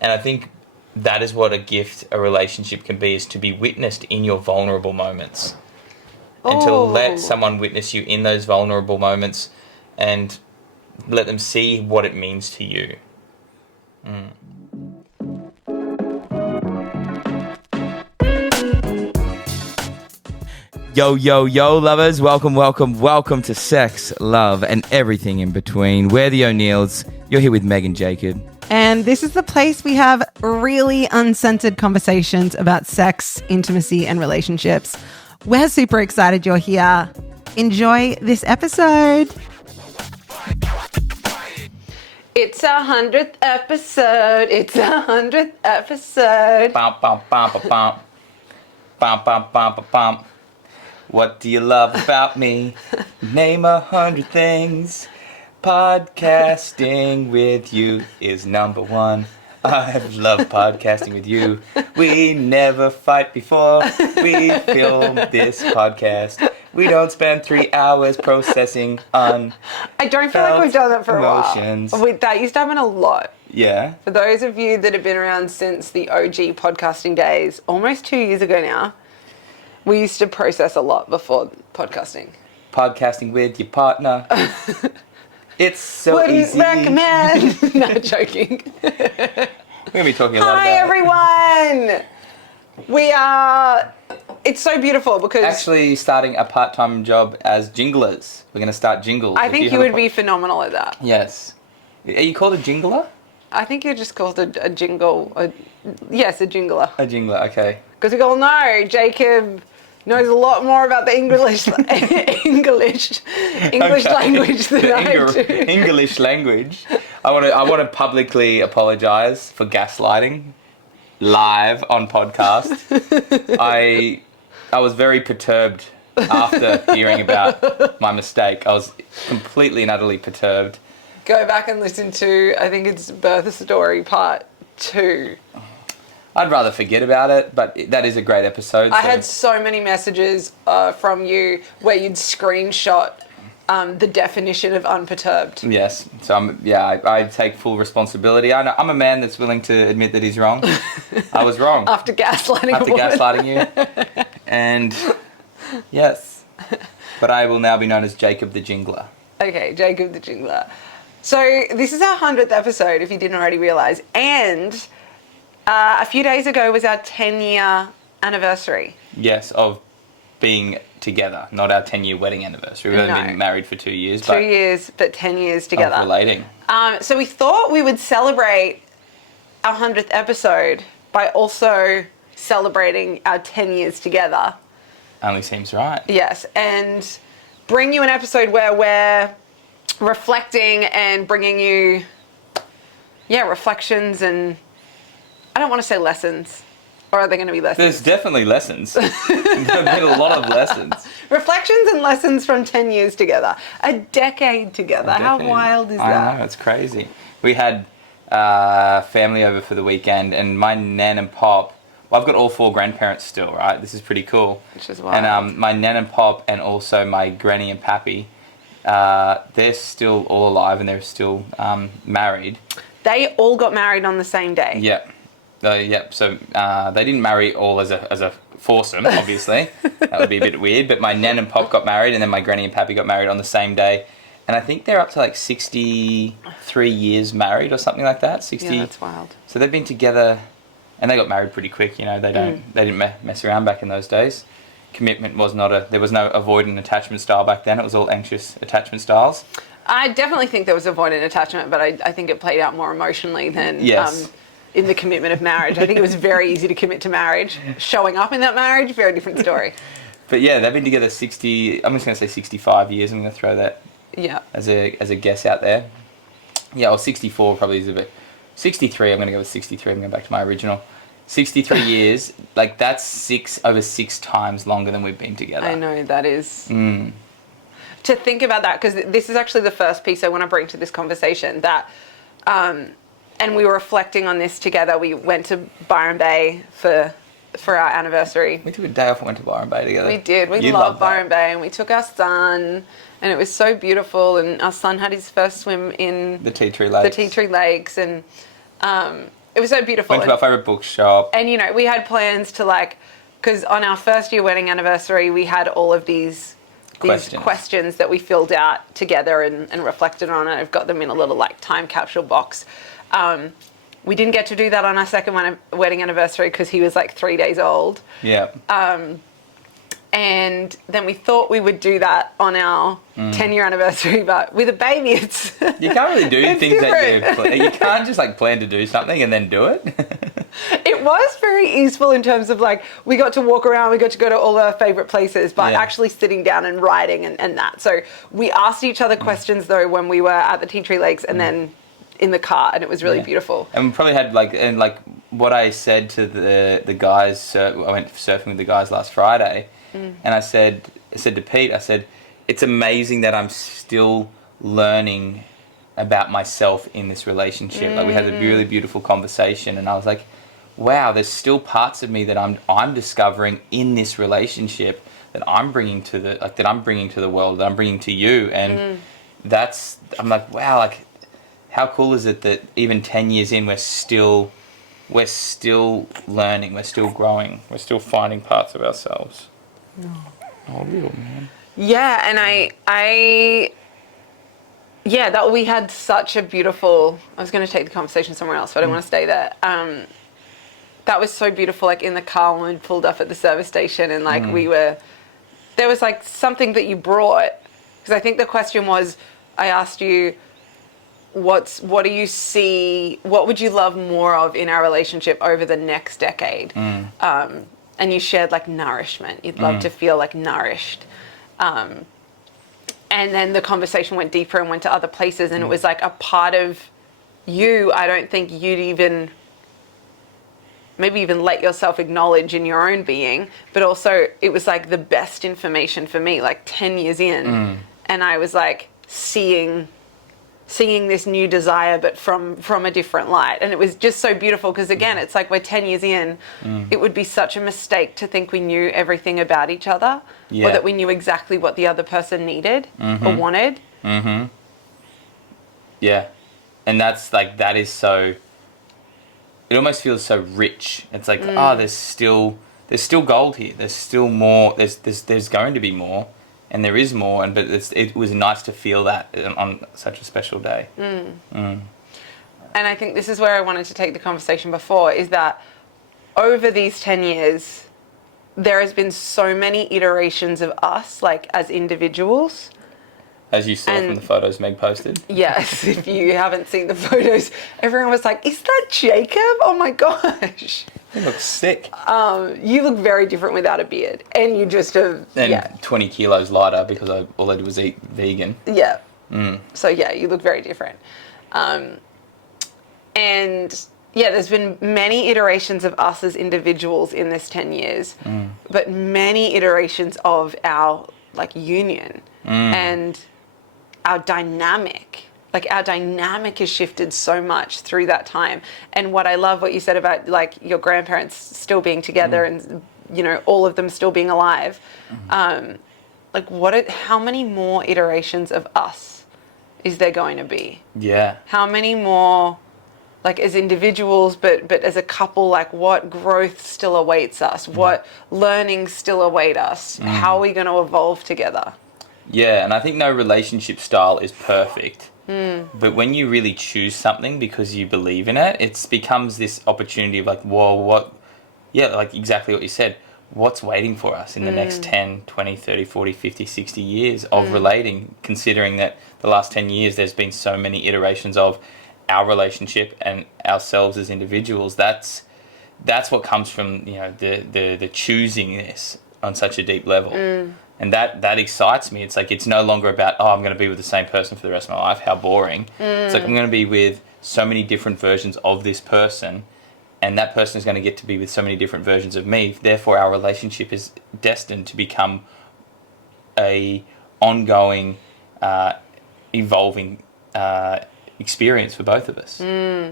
And I think that is what a gift a relationship can be, is to be witnessed in your vulnerable moments. And to let someone witness you in those vulnerable moments and let them see what it means to you. Yo, yo, yo, lovers. Welcome to Sex, Love, and Everything in Between. We're the O'Neills. You're here with Meg and Jacob. And this is the place we have really uncensored conversations about sex, intimacy, and relationships. We're super excited you're here. Enjoy this episode. It's 100th episode. It's 100th episode. Bum, bum, bum, bum, bum. Bum, bum, bum, bum, bum. What do you love about me? Name 100 things. Podcasting with you is number one. I love podcasting with you. We never fight before we film this podcast. We don't spend 3 hours processing on. I don't feel like we've done that for emotions. a while. That used to happen a lot. Yeah. For those of you that have been around since the OG podcasting days, almost 2 years ago now, we used to process a lot before podcasting. Podcasting with your partner. It's so Wouldn't easy. recommend. No, joking. We're going to be talking a lot Hi, everyone. It's so beautiful because... Actually starting a part-time job as jinglers. We're going to start jingles. I think you would be phenomenal at that. Yes. Are you called a jingler? I think you're just called a jingle. Yes, a jingler. A jingler, okay. Because we all know Jacob knows a lot more about the English language than I do. English language. I want to publicly apologise for gaslighting live on podcast. I was very perturbed after hearing about my mistake. I was completely and utterly perturbed. Go back and listen to, I think it's Birth Story Part 2. I'd rather forget about it, but that is a great episode. I had so many messages from you where you'd screenshot the definition of unperturbed. Yes. So, I take full responsibility. I'm a man that's willing to admit that he's wrong. I was wrong. After gaslighting you. And, yes. But I will now be known as Jacob the Jingler. Okay, Jacob the Jingler. So, this is our 100th episode, if you didn't already realise. And... a few days ago was our 10-year anniversary. Yes, of being together, not our 10-year wedding anniversary. We've only been married for 2 years. 2 years, but 10 years together. Of relating. So we thought we would celebrate our 100th episode by also celebrating our 10 years together. Only seems right. Yes, and bring you an episode where we're reflecting and bringing you, reflections and... I don't want to say lessons. Or are they going to be lessons? There's definitely lessons. There's been a lot of lessons. Reflections and lessons from 10 years together. A decade together. How wild is that? I know, it's crazy. We had family over for the weekend, and my nan and pop... Well, I've got all 4 grandparents still, right? This is pretty cool. Which is wild. And my nan and pop and also my granny and pappy, they're still all alive and they're still married. They all got married on the same day. Yeah. So they didn't marry all as a foursome, obviously. That would be a bit weird. But my nan and pop got married, and then my granny and pappy got married on the same day. And I think they're up to like 63 years married or something like that. 60. Yeah, that's wild. So they've been together, and they got married pretty quick. You know, they didn't mess around back in those days. Commitment was there was no avoidant attachment style back then. It was all anxious attachment styles. I definitely think there was avoidant attachment, but I think it played out more emotionally than... Yes. In the commitment of marriage. I think it was very easy to commit to marriage. Showing up in that marriage, very different story. But yeah, they've been together I'm just going to say 65 years. I'm going to throw that as a guess out there. Yeah, or 64 probably is a bit... 63, I'm going to go with 63. I'm going back to my original. 63 years, like that's over 6 times longer than we've been together. I know, that is... To think about that, because this is actually the first piece I want to bring to this conversation, that... and we were reflecting on this together. We went to Byron Bay for our anniversary. We took a day off and went to Byron Bay together. We did. We loved Byron Bay, and we took our son, and it was so beautiful. And our son had his first swim in the Tea Tree Lakes. And It was so beautiful. Went to our favourite bookshop. And, you know, we had plans to like, because on our first year wedding anniversary, we had all of these questions that we filled out together and reflected on it. I've got them in a little like time capsule box. We didn't get to do that on our second wedding anniversary because he was like 3 days old. Yeah. And then we thought we would do that on our 10-year anniversary, but with a baby, it's you can't really do things different. that you can't just like plan to do something and then do it. It was very easeful in terms of like we got to walk around, we got to go to all our favorite places, but actually sitting down and writing and that. So we asked each other questions though when we were at the Tea Tree Lakes and then in the car, and it was really beautiful. And we probably had like what I said to the guys. I went surfing with the guys last Friday, and I said to Pete, I said, it's amazing that I'm still learning about myself in this relationship. Like we had a really beautiful conversation, and I was like, wow, there's still parts of me that I'm discovering in this relationship that I'm bringing to the world, that I'm bringing to you, and I'm like, wow, like how cool is it that even 10 years in we're still learning, we're still growing, we're still finding parts of ourselves. Oh, little man. Yeah, and that we had such a beautiful. I was going to take the conversation somewhere else, but I don't want to stay there. That was so beautiful, like in the car when we pulled up at the service station, and like there was like something that you brought, because I think the question was, I asked you, what do you see, what would you love more of in our relationship over the next decade? And you shared like nourishment. You'd love to feel like nourished. And then the conversation went deeper and went to other places, and it was like a part of you I don't think you'd even let yourself acknowledge in your own being, but also it was like the best information for me, like 10 years in, and I was like seeing this new desire, but from a different light. And it was just so beautiful because, again, it's like we're 10 years in. It would be such a mistake to think we knew everything about each other, or that we knew exactly what the other person needed or wanted. Yeah. And that is so, it almost feels so rich. It's like, there's still gold here. There's still more. There's going to be more. And there is more, but it was nice to feel that on such a special day. And I think this is where I wanted to take the conversation before, is that over these 10 years, there has been so many iterations of us, like as individuals. As you saw from the photos Meg posted. Yes, if you haven't seen the photos, everyone was like, is that Jacob? Oh my gosh. He looks sick. You look very different without a beard. And you just have... And 20 kilos lighter because all I did was eat vegan. Yeah. So yeah, you look very different. And yeah, there's been many iterations of us as individuals in this 10 years, but many iterations of our like union and our dynamic. Like our dynamic has shifted so much through that time. And what I love what you said about like your grandparents still being together and, you know, all of them still being alive. Like how many more iterations of us is there going to be? Yeah. How many more, like as individuals, but as a couple, like what growth still awaits us? What learning still await us? How are we going to evolve together? Yeah, and I think no relationship style is perfect. But when you really choose something because you believe in it, it becomes this opportunity of like, whoa, like exactly what you said. What's waiting for us in the next 10, 20, 30, 40, 50, 60 years of relating, considering that the last 10 years there's been so many iterations of our relationship and ourselves as individuals. That's what comes from, you know, the choosing this on such a deep level. And that excites me. It's like, it's no longer about, I'm going to be with the same person for the rest of my life. How boring. It's like, I'm going to be with so many different versions of this person, and that person is going to get to be with so many different versions of me. Therefore, our relationship is destined to become a ongoing, evolving experience for both of us,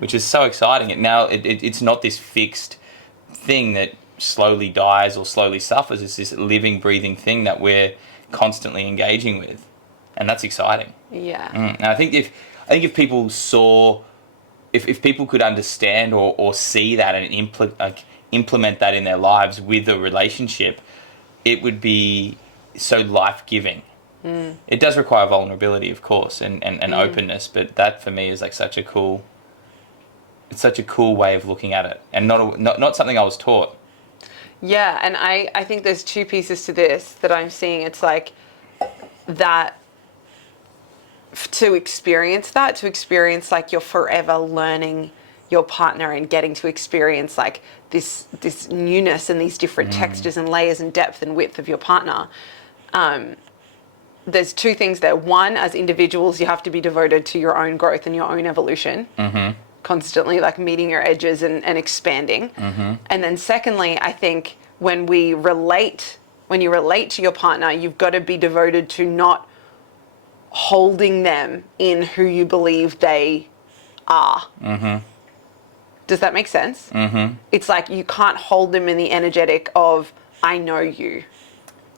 which is so exciting. And now it's not this fixed thing that slowly dies or slowly suffers. It's this living, breathing thing that we're constantly engaging with, and that's exciting. Yeah. And I think if people saw if people could understand or see that and implement that in their lives with a relationship, it would be so life-giving. It does require vulnerability, of course, and openness, but that for me is like such a cool way of looking at it, and not something I was taught. Yeah, and I think there's two pieces to this that I'm seeing. It's like that to experience like you're forever learning your partner and getting to experience like this newness and these different textures and layers and depth and width of your partner. There's two things there. One, as individuals, you have to be devoted to your own growth and your own evolution, constantly like meeting your edges and expanding. And then secondly, I think when you relate to your partner, you've got to be devoted to not holding them in who you believe they are. Does that make sense? It's like you can't hold them in the energetic of, I know you.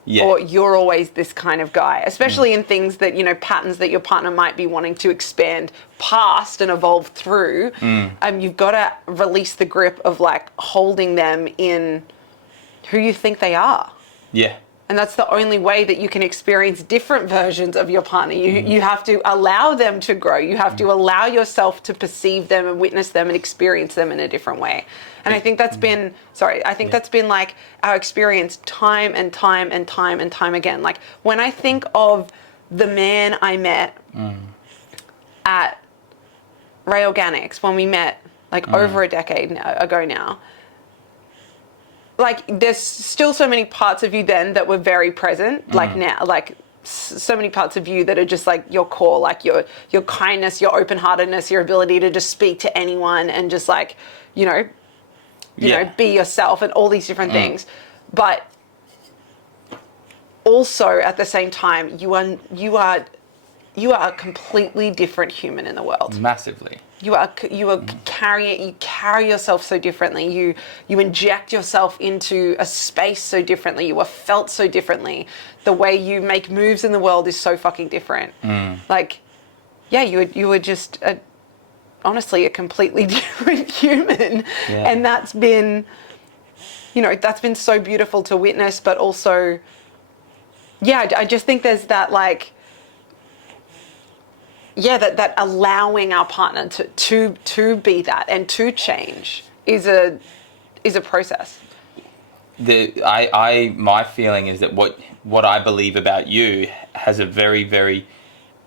Yeah. Or you're always this kind of guy, especially in things that, patterns that your partner might be wanting to expand past and evolve through. You've got to release the grip of like holding them in who you think they are. Yeah. And that's the only way that you can experience different versions of your partner. You have to allow them to grow. You have to allow yourself to perceive them and witness them and experience them in a different way. And I think that's been, that's been like our experience time and time and time and time again. Like when I think of the man I met at Ray Organics, when we met like over a decade ago now, like there's still so many parts of you then that were very present, like now, like so many parts of you that are just like your core, like your kindness, your open-heartedness, your ability to just speak to anyone and just like, you know, be yourself and all these different things. But also at the same time, you are a completely different human in the world. Massively. You carry yourself so differently. You inject yourself into a space so differently. You are felt so differently. The way you make moves in the world is so fucking different. Like, yeah, you were just honestly a completely different human, and that's been so beautiful to witness. But also, I just think there's that like. Yeah, that allowing our partner to be that and to change is a process. My feeling is that what I believe about you has a very, very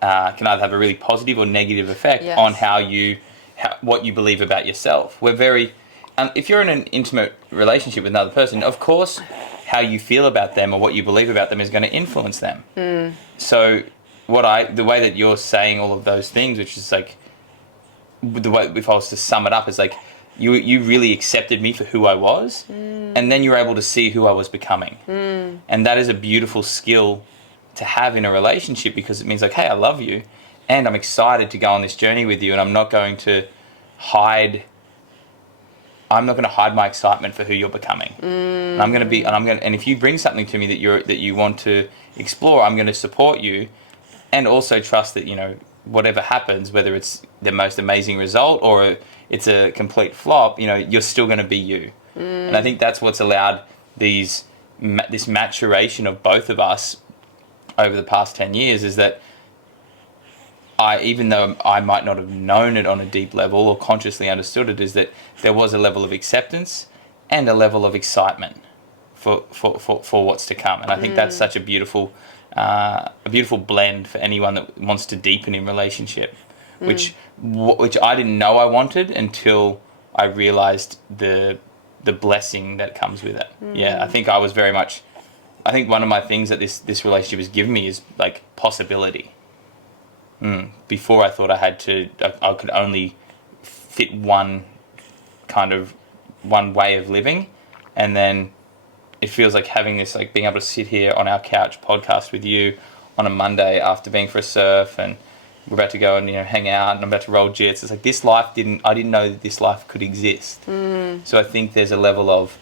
can either have a really positive or negative effect on what you believe about yourself. We're very if you're in an intimate relationship with another person, of course, how you feel about them or what you believe about them is going to influence them. So. The way that you're saying all of those things, which is like, the way, if I was to sum it up, is like, you really accepted me for who I was, and then you were able to see who I was becoming. And that is a beautiful skill to have in a relationship, because it means like, hey, I love you, and I'm excited to go on this journey with you, and I'm not going to hide my excitement for who you're becoming. And if you bring something to me that you want to explore, I'm going to support you. And also trust that, whatever happens, whether it's the most amazing result or it's a complete flop, you're still going to be you. And I think that's what's allowed this maturation of both of us over the past 10 years, is that even though I might not have known it on a deep level or consciously understood it, is that there was a level of acceptance and a level of excitement for what's to come. And I think that's such a beautiful blend for anyone that wants to deepen in relationship, which I didn't know I wanted until I realized the blessing that comes with it. I think I was very much. I think one of my things that this relationship has given me is like possibility. Before I thought I could only fit one way of living, and then it feels like having this, like being able to sit here on our couch podcast with you on a Monday after being for a surf, and we're about to go and hang out, and I'm about to roll jets. It's like I didn't know that this life could exist. So I think there's a level of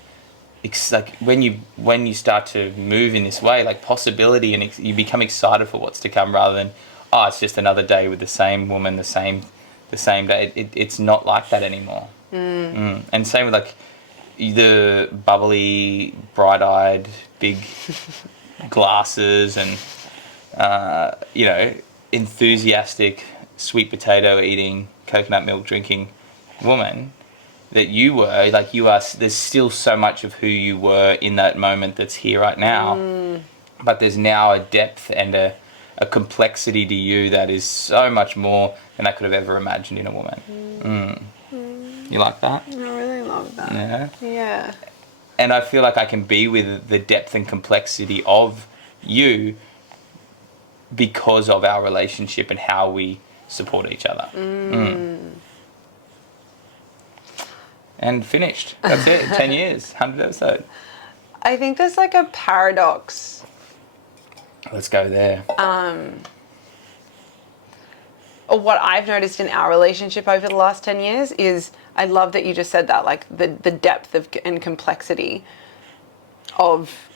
like when you start to move in this way, like possibility, and you become excited for what's to come, rather than it's just another day with the same woman, the same the same day. It's not like that anymore. And same with like the bubbly, bright-eyed, big glasses and you know, enthusiastic, sweet potato eating, coconut milk drinking woman that you were. Like you are. There's still so much of who you were in that moment that's here right now. But there's now a depth and a complexity to you that is so much more than I could have ever imagined in a woman. You like that? I really love that. Yeah. Yeah. And I feel like I can be with the depth and complexity of you because of our relationship and how we support each other. And finished. That's it. 10 years, 100 episodes. I think there's like a paradox. Let's go there. What I've noticed in our relationship over the last 10 years is, I love that you just said that, like the depth of and complexity of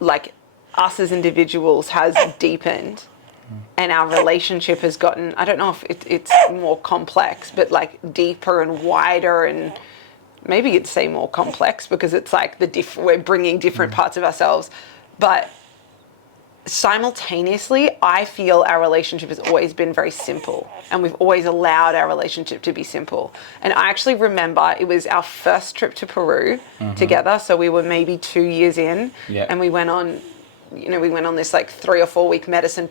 like us as individuals has deepened, and our relationship has gotten, I don't know if it's more complex, but like deeper and wider, and maybe you'd say more complex because it's like we're bringing different parts of ourselves. But simultaneously, I feel our relationship has always been very simple, and we've always allowed our relationship to be simple. And I actually remember it was our first trip to Peru together. So we were maybe 2 years in, and we went on this like 3 or 4 week medicine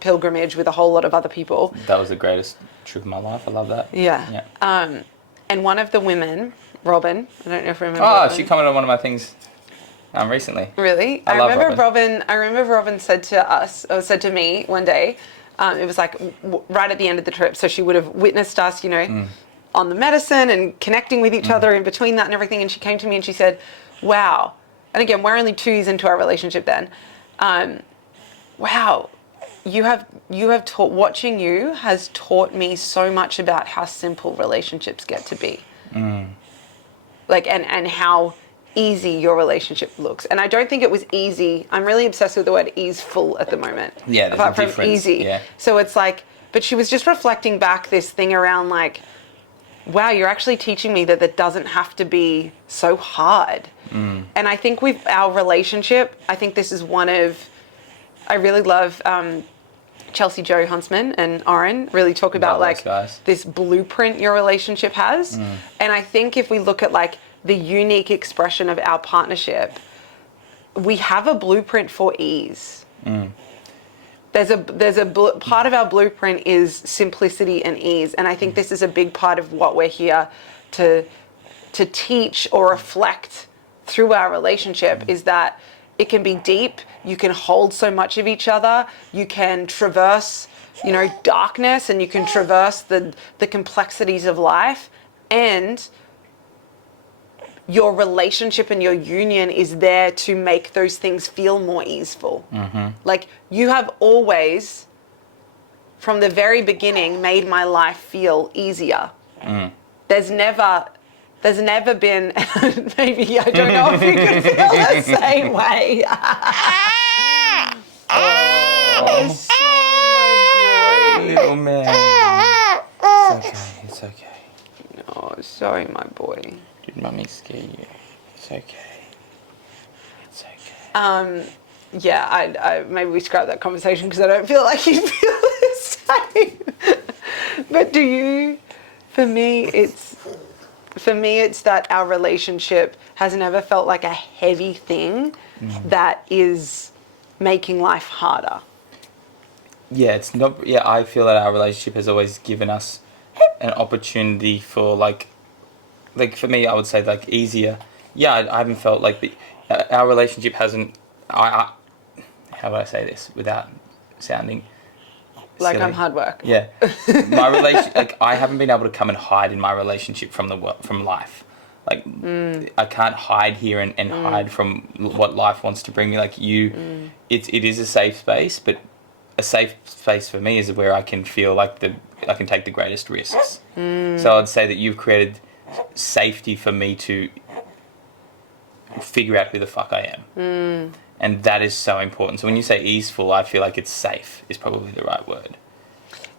pilgrimage with a whole lot of other people. That was the greatest trip of my life. I love that. Yeah. And one of the women, Robin, I don't know if you remember. Oh, Robin. she commented on one of my things recently. Really? I remember Robin said to me one day, it was like right at the end of the trip, so she would have witnessed us, on the medicine and connecting with each other in between that and everything, and she came to me and she said, wow, and again, we're only 2 years into our relationship then, wow, you have taught, watching you has taught me so much about how simple relationships get to be. Like, and how easy your relationship looks. And I don't think it was easy. I'm really obsessed with the word easeful at the moment. Yeah, there's apart a from difference. easy. Yeah. So it's like, but she was just reflecting back this thing around like, wow, you're actually teaching me that doesn't have to be so hard. And I think with our relationship, I think this is I really love Chelsea Jo Huntsman and Oren really talk about like this blueprint your relationship has. And I think if we look at like the unique expression of our partnership, we have a blueprint for ease. There's a part of our blueprint is simplicity and ease, and I think this is a big part of what we're here to teach or reflect through our relationship, is that it can be deep, you can hold so much of each other, you can traverse, darkness, and you can traverse the complexities of life, and your relationship and your union is there to make those things feel more easeful. Like, you have always, from the very beginning, made my life feel easier. There's never been, maybe I don't know if you can feel the same way. Little man. It's okay. Oh, sorry, my boy. Did mummy scare you? It's okay. It's okay. Yeah, I maybe we scrap that conversation because I don't feel like you feel the same. But for me, it's that our relationship has never felt like a heavy thing that is making life harder. Yeah, it's not. Yeah, I feel that our relationship has always given us an opportunity for like for me, I would say like easier. Yeah, I haven't felt like our relationship hasn't. How do I say this without sounding like silly? I'm hard work? Yeah, my relationship. Like, I haven't been able to come and hide in my relationship from life. Like, I can't hide here and hide from what life wants to bring me. Like it is a safe space, but a safe space for me is where I can feel like I can take the greatest risks. So I'd say that you've created safety for me to figure out who the fuck I am. And that is so important. So when you say easeful, I feel like it's safe is probably the right word.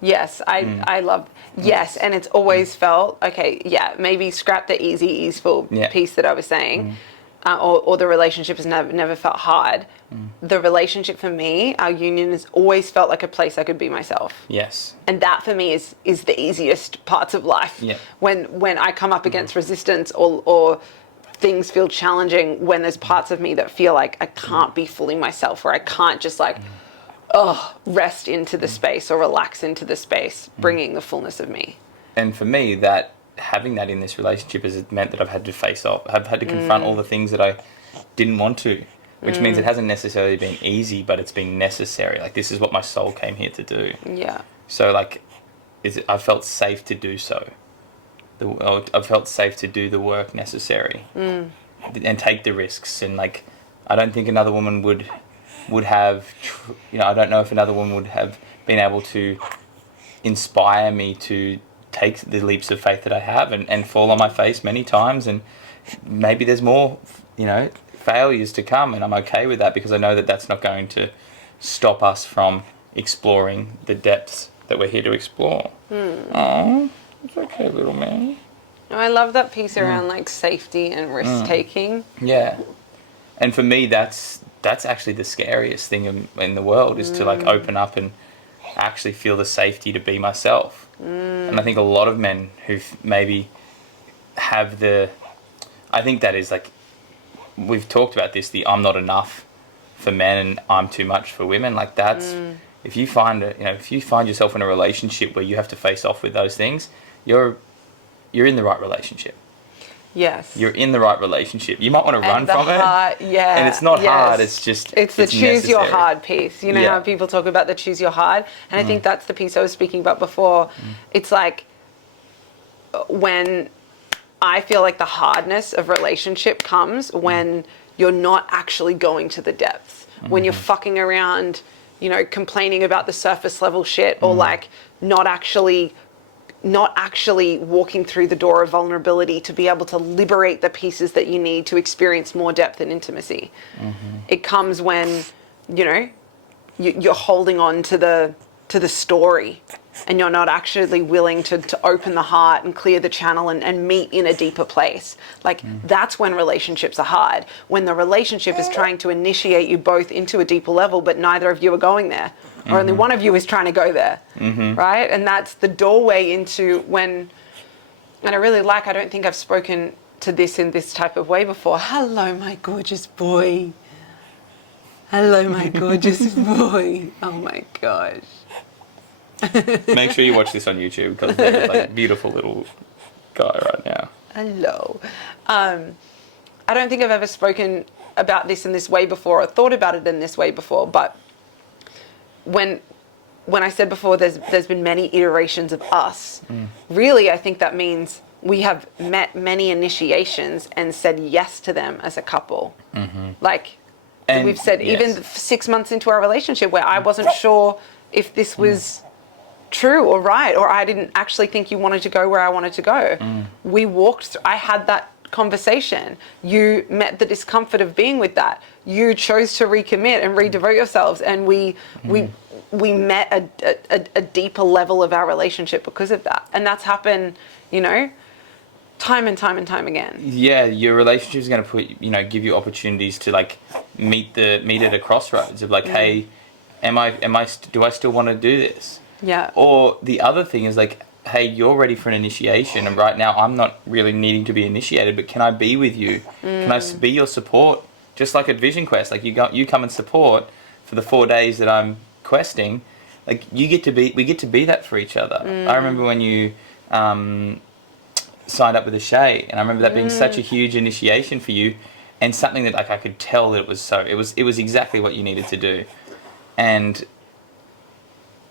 Yes, I love, yes, and it's always felt, okay, yeah, maybe scrap the easy, easeful piece that I was saying, or the relationship has never felt hard. The relationship for me, our union has always felt like a place I could be myself. Yes. And that for me is the easiest parts of life. Yeah. When I come up against resistance or things feel challenging, when there's parts of me that feel like I can't be fully myself, or I can't just like, rest into the space or relax into the space, bringing the fullness of me. And for me, that having that in this relationship has meant that I've had to face off. I've had to confront all the things that I didn't want to, which means it hasn't necessarily been easy, but it's been necessary. Like, this is what my soul came here to do. Yeah. So, like, I felt safe to do so. I felt safe to do the work necessary and take the risks. And, like, I don't think another woman would have, I don't know if another woman would have been able to inspire me to take the leaps of faith that I have and fall on my face many times. And maybe there's more, failures to come, and I'm okay with that, because I know that that's not going to stop us from exploring the depths that we're here to explore. Oh, it's okay, little man. I love that piece around like safety and risk taking. Yeah. And for me, that's actually the scariest thing in the world, is to like open up and actually feel the safety to be myself. And I think a lot of men who maybe have I think that is like, we've talked about this, the I'm not enough for men and I'm too much for women. Like, that's, if you find yourself in a relationship where you have to face off with those things, you're in the right relationship. Yes. You're in the right relationship. You might want to run from it. Yeah. And it's not hard, it's just, it's the choose your hard piece. You know how Yeah. people talk about the choose your hard? And I think that's the piece I was speaking about before. It's like, when I feel like the hardness of relationship comes when you're not actually going to the depths, when you're fucking around, complaining about the surface level shit, or like not actually walking through the door of vulnerability to be able to liberate the pieces that you need to experience more depth and intimacy. It comes when, you're holding on to the story, and you're not actually willing to open the heart and clear the channel and meet in a deeper place. Like, that's when relationships are hard. When the relationship is trying to initiate you both into a deeper level, but neither of you are going there. Or only one of you is trying to go there, right? And that's the doorway into when, and I don't think I've spoken to this in this type of way before. Hello, my gorgeous boy. Hello, my gorgeous boy. Oh my gosh. Make sure you watch this on YouTube, because there's like a beautiful little guy right now. Hello. I don't think I've ever spoken about this in this way before, or thought about it in this way before, but when I said before there's been many iterations of us, really I think that means we have met many initiations and said yes to them as a couple. Like, and we've said, even 6 months into our relationship, where I wasn't sure if this was true or right, or I didn't actually think you wanted to go where I wanted to go. We walked through, I had that conversation. You met the discomfort of being with that. You chose to recommit and redevote yourselves, and we met a deeper level of our relationship because of that. And that's happened, time and time and time again. Yeah, your relationship is going to give you opportunities to like meet at a crossroads of like, hey, do I still want to do this? Yeah. Or the other thing is like, hey, you're ready for an initiation, and right now I'm not really needing to be initiated, but can I be with you? Can I be your support? Just like at Vision Quest, like you come and support for the 4 days that I'm questing. Like, we get to be that for each other. I remember when you signed up with Shay, and I remember that being such a huge initiation for you, and something that like I could tell that it was exactly what you needed to do, and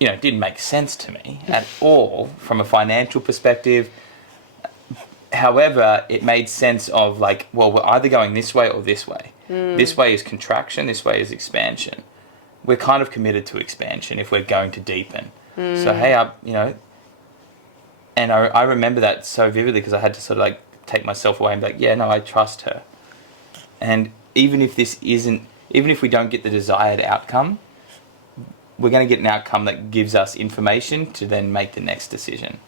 it didn't make sense to me at all from a financial perspective. However, it made sense of like, well, we're either going this way or this way. This way is contraction, this way is expansion. We're kind of committed to expansion if we're going to deepen. So, hey, and I remember that so vividly, because I had to sort of like take myself away and be like, yeah, no, I trust her. And even if we don't get the desired outcome, we're going to get an outcome that gives us information to then make the next decision.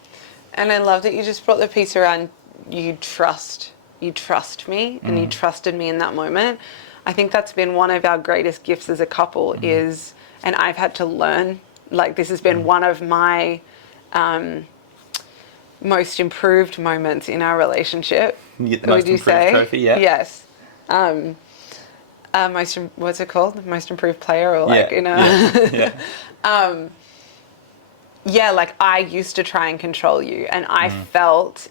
And I love that you just brought the piece around you trust me, and you trusted me in that moment. I think that's been one of our greatest gifts as a couple is, and I've had to learn, like this has been one of my most improved moments in our relationship. You get the most improved trophy, yeah. Yes. What's it called? Most improved player, or like yeah, like I used to try and control you, and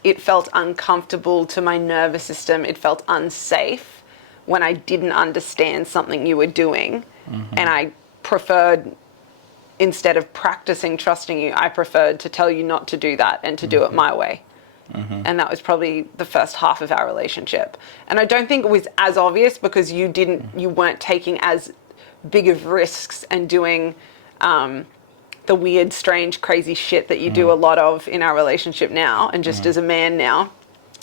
it felt uncomfortable to my nervous system. It felt unsafe when I didn't understand something you were doing, and I preferred, instead of practicing trusting you, I preferred to tell you not to do that and to do it my way. And that was probably the first half of our relationship. And I don't think it was as obvious because you weren't taking as big of risks and doing the weird, strange, crazy shit that you do a lot of in our relationship now, and just as a man now.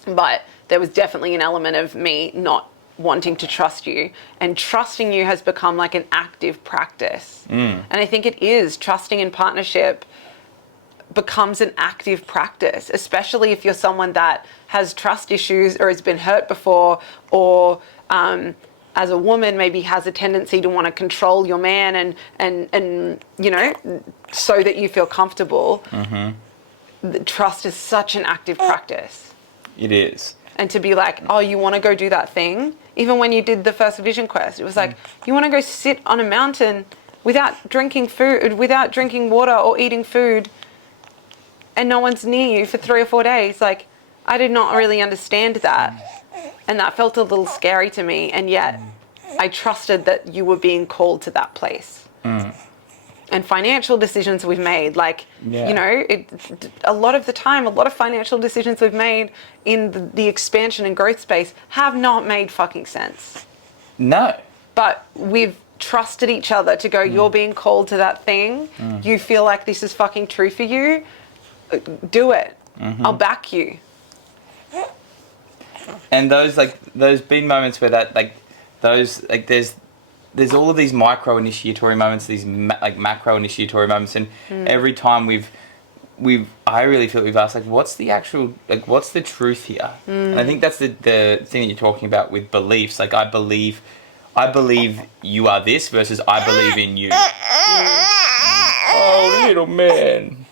But there was definitely an element of me not wanting to trust you, and trusting you has become like an active practice. And I think it is. Trusting in partnership becomes an active practice, especially if you're someone that has trust issues or has been hurt before, or as a woman maybe has a tendency to want to control your man and you know, so that you feel comfortable. Trust is such an active practice. It is. And to be like, oh, you want to go do that thing? Even when you did the first vision quest, it was like, you want to go sit on a mountain without drinking food, without drinking water or eating food, and no one's near you for 3 or 4 days. Like, I did not really understand that. And that felt a little scary to me. And yet I trusted that you were being called to that place. And financial decisions we've made, like, you know, a lot of the time, a lot of financial decisions we've made in the expansion and growth space have not made fucking sense. No. But we've trusted each other to go, you're being called to that thing. You feel like this is fucking true for you. Do it. I'll back you. And those been moments where that, like, those, like, there's all of these micro initiatory moments, these macro initiatory moments, and every time I really feel we've asked, like, what's the truth here? And I think that's the thing that you're talking about with beliefs. Like, I believe you are this versus I believe in you. Oh, little man.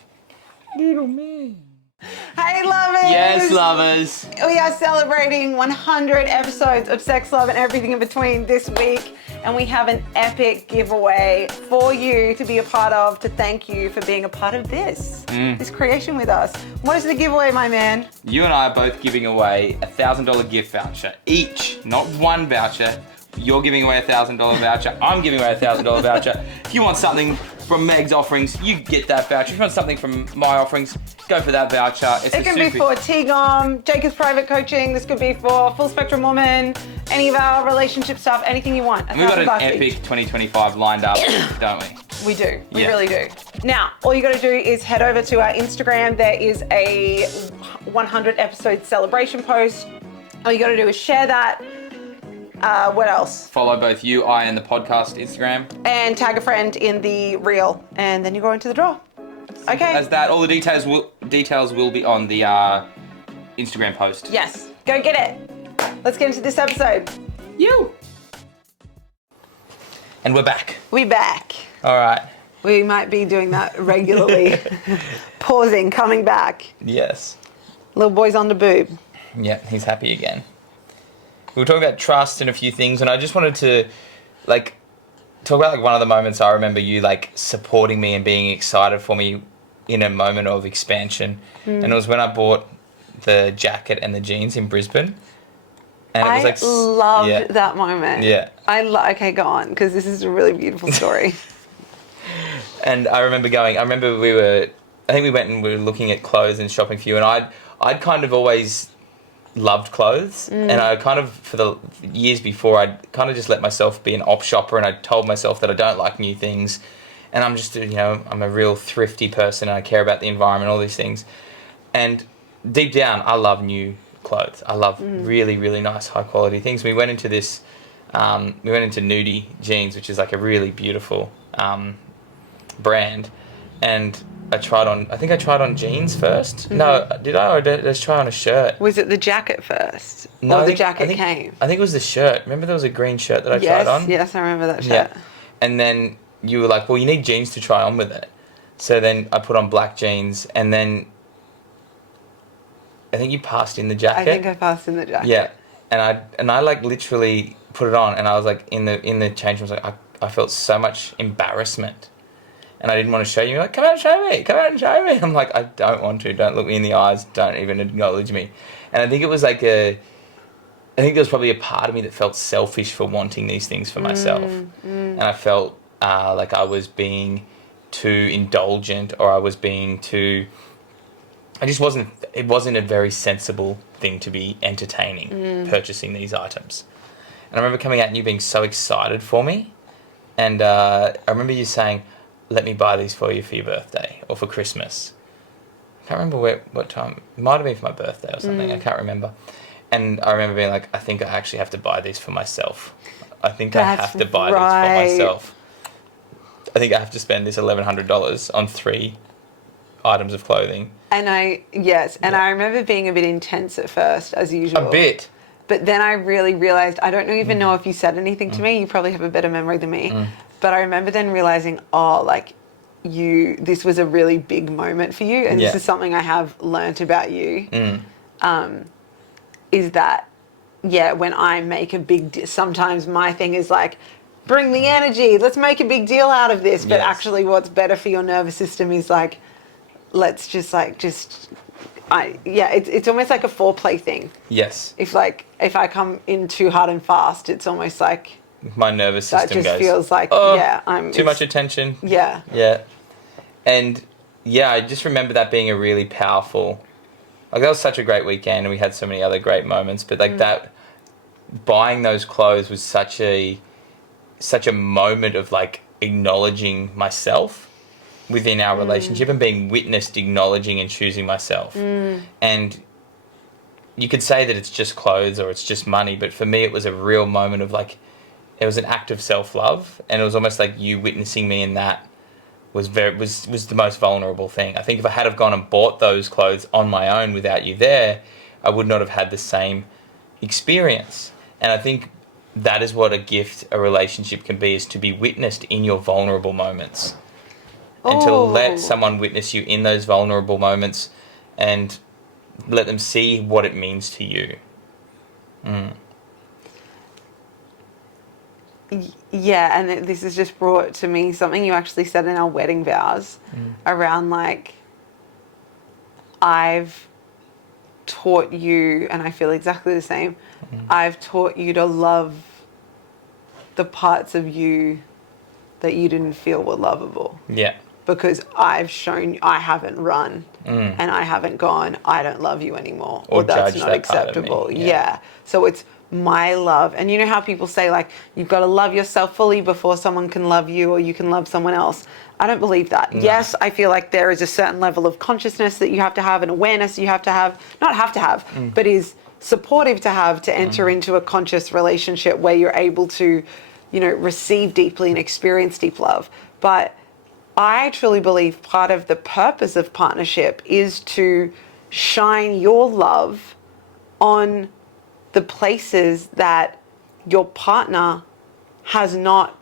Hey, lovers! Yes, lovers! We are celebrating 100 episodes of Sex, Love, and Everything in Between this week, and we have an epic giveaway for you to be a part of, to thank you for being a part of this creation with us. What is the giveaway, my man? You and I are both giving away a $1,000 gift voucher each, not one voucher. You're giving away a $1,000 voucher. I'm giving away a $1,000 voucher. If you want something from Meg's offerings, you get that voucher. If you want something from my offerings, go for that voucher. It can be for T-GOM, Jacob's private coaching. This could be for Full Spectrum Woman, any of our relationship stuff, anything you want. We've got an epic 2025 lined up, don't we? We do. We really do. Now, all you got to do is head over to our Instagram. There is a 100 episode celebration post. All you got to do is share that. What else? Follow both you, I, and the podcast Instagram. And tag a friend in the reel, and then you go into the draw. Okay. As that, all the details will be on the Instagram post. Yes. Go get it. Let's get into this episode. You. And we're back. We back. All right. We might be doing that regularly. Pausing, coming back. Yes. Little boy's on the boob. Yeah, he's happy again. We were talking about trust and a few things, and I just wanted to, like, talk about, like, one of the moments I remember you, like, supporting me and being excited for me in a moment of expansion. And it was when I bought the jacket and the jeans in Brisbane. And it was like, loved that moment. Yeah. Okay, go on, because this is a really beautiful story. And I remember I think we went and we were looking at clothes and shopping for you, and I'd kind of always loved clothes, and I kind of, for the years before, I'd kind of just let myself be an op shopper, and I told myself that I don't like new things, and I'm just, you know, I'm a real thrifty person, and I care about the environment, all these things. And deep down, I love new clothes. I love really, really nice, high quality things. We went into Nudie jeans, which is like a really beautiful brand, and I think I tried on jeans first. No, did I? Or did I just try on a shirt? Was it the jacket first? No, or the jacket came? I think it was the shirt. Remember there was a green shirt that I tried on? Yes, I remember that shirt. Yeah. And then you were like, well, you need jeans to try on with it. So then I put on black jeans, and then I think you passed in the jacket. I think I passed in the jacket. Yeah. And I like literally put it on, and I was like in the change room, I was like, I felt so much embarrassment. And I didn't want to show you. You're like, come out and show me. Come out and show me. I'm like, I don't want to. Don't look me in the eyes. Don't even acknowledge me. And I think it was like I think there was probably a part of me that felt selfish for wanting these things for myself. And I felt like I was being too indulgent, or I was being too... It wasn't a very sensible thing to be entertaining, purchasing these items. And I remember coming out and you being so excited for me. And I remember you saying, let me buy these for you for your birthday or for Christmas. I can't remember what time. It might have been for my birthday or something. I can't remember. And I remember being like, I think I actually have to buy these for myself. I think I have to buy these for myself. I think I have to spend this $1,100 on 3 items of clothing. And I remember being a bit intense at first, as usual. A bit. But then I really realised, I don't even know if you said anything to me. You probably have a better memory than me. But I remember then realising, this was a really big moment for you. And this is something I have learnt about you. Is that, when I make a big sometimes my thing is like, bring the energy, let's make a big deal out of this. But actually what's better for your nervous system is like, let's just it's almost like a foreplay thing. Yes. If I come in too hard and fast, it's almost like my nervous system that just feels like I'm too much attention. Yeah. Yeah. And I just remember that being a really powerful, like that was such a great weekend, and we had so many other great moments, but like that buying those clothes was such a moment of like acknowledging myself within our relationship and being witnessed acknowledging and choosing myself. And you could say that it's just clothes or it's just money, but for me it was a real moment of like, it was an act of self-love, and it was almost like you witnessing me in that was the most vulnerable thing. I think if I had have gone and bought those clothes on my own without you there, I would not have had the same experience. And I think that is what a relationship can be, is to be witnessed in your vulnerable moments. And to let someone witness you in those vulnerable moments and let them see what it means to you. Yeah, and this has just brought to me something you actually said in our wedding vows around like, I've taught you, and I feel exactly the same, I've taught you to love the parts of you that you didn't feel were lovable. Yeah. Because I've shown I haven't run and I haven't gone, I don't love you anymore, or that's not acceptable. Yeah. So it's my love. And you know how people say like, you've got to love yourself fully before someone can love you or you can love someone else. I don't believe that. No. Yes, I feel like there is a certain level of consciousness that you have to have, an awareness you have to have, not have to have, but is supportive to have to enter into a conscious relationship where you're able to, receive deeply and experience deep love. But I truly believe part of the purpose of partnership is to shine your love on the places that your partner has not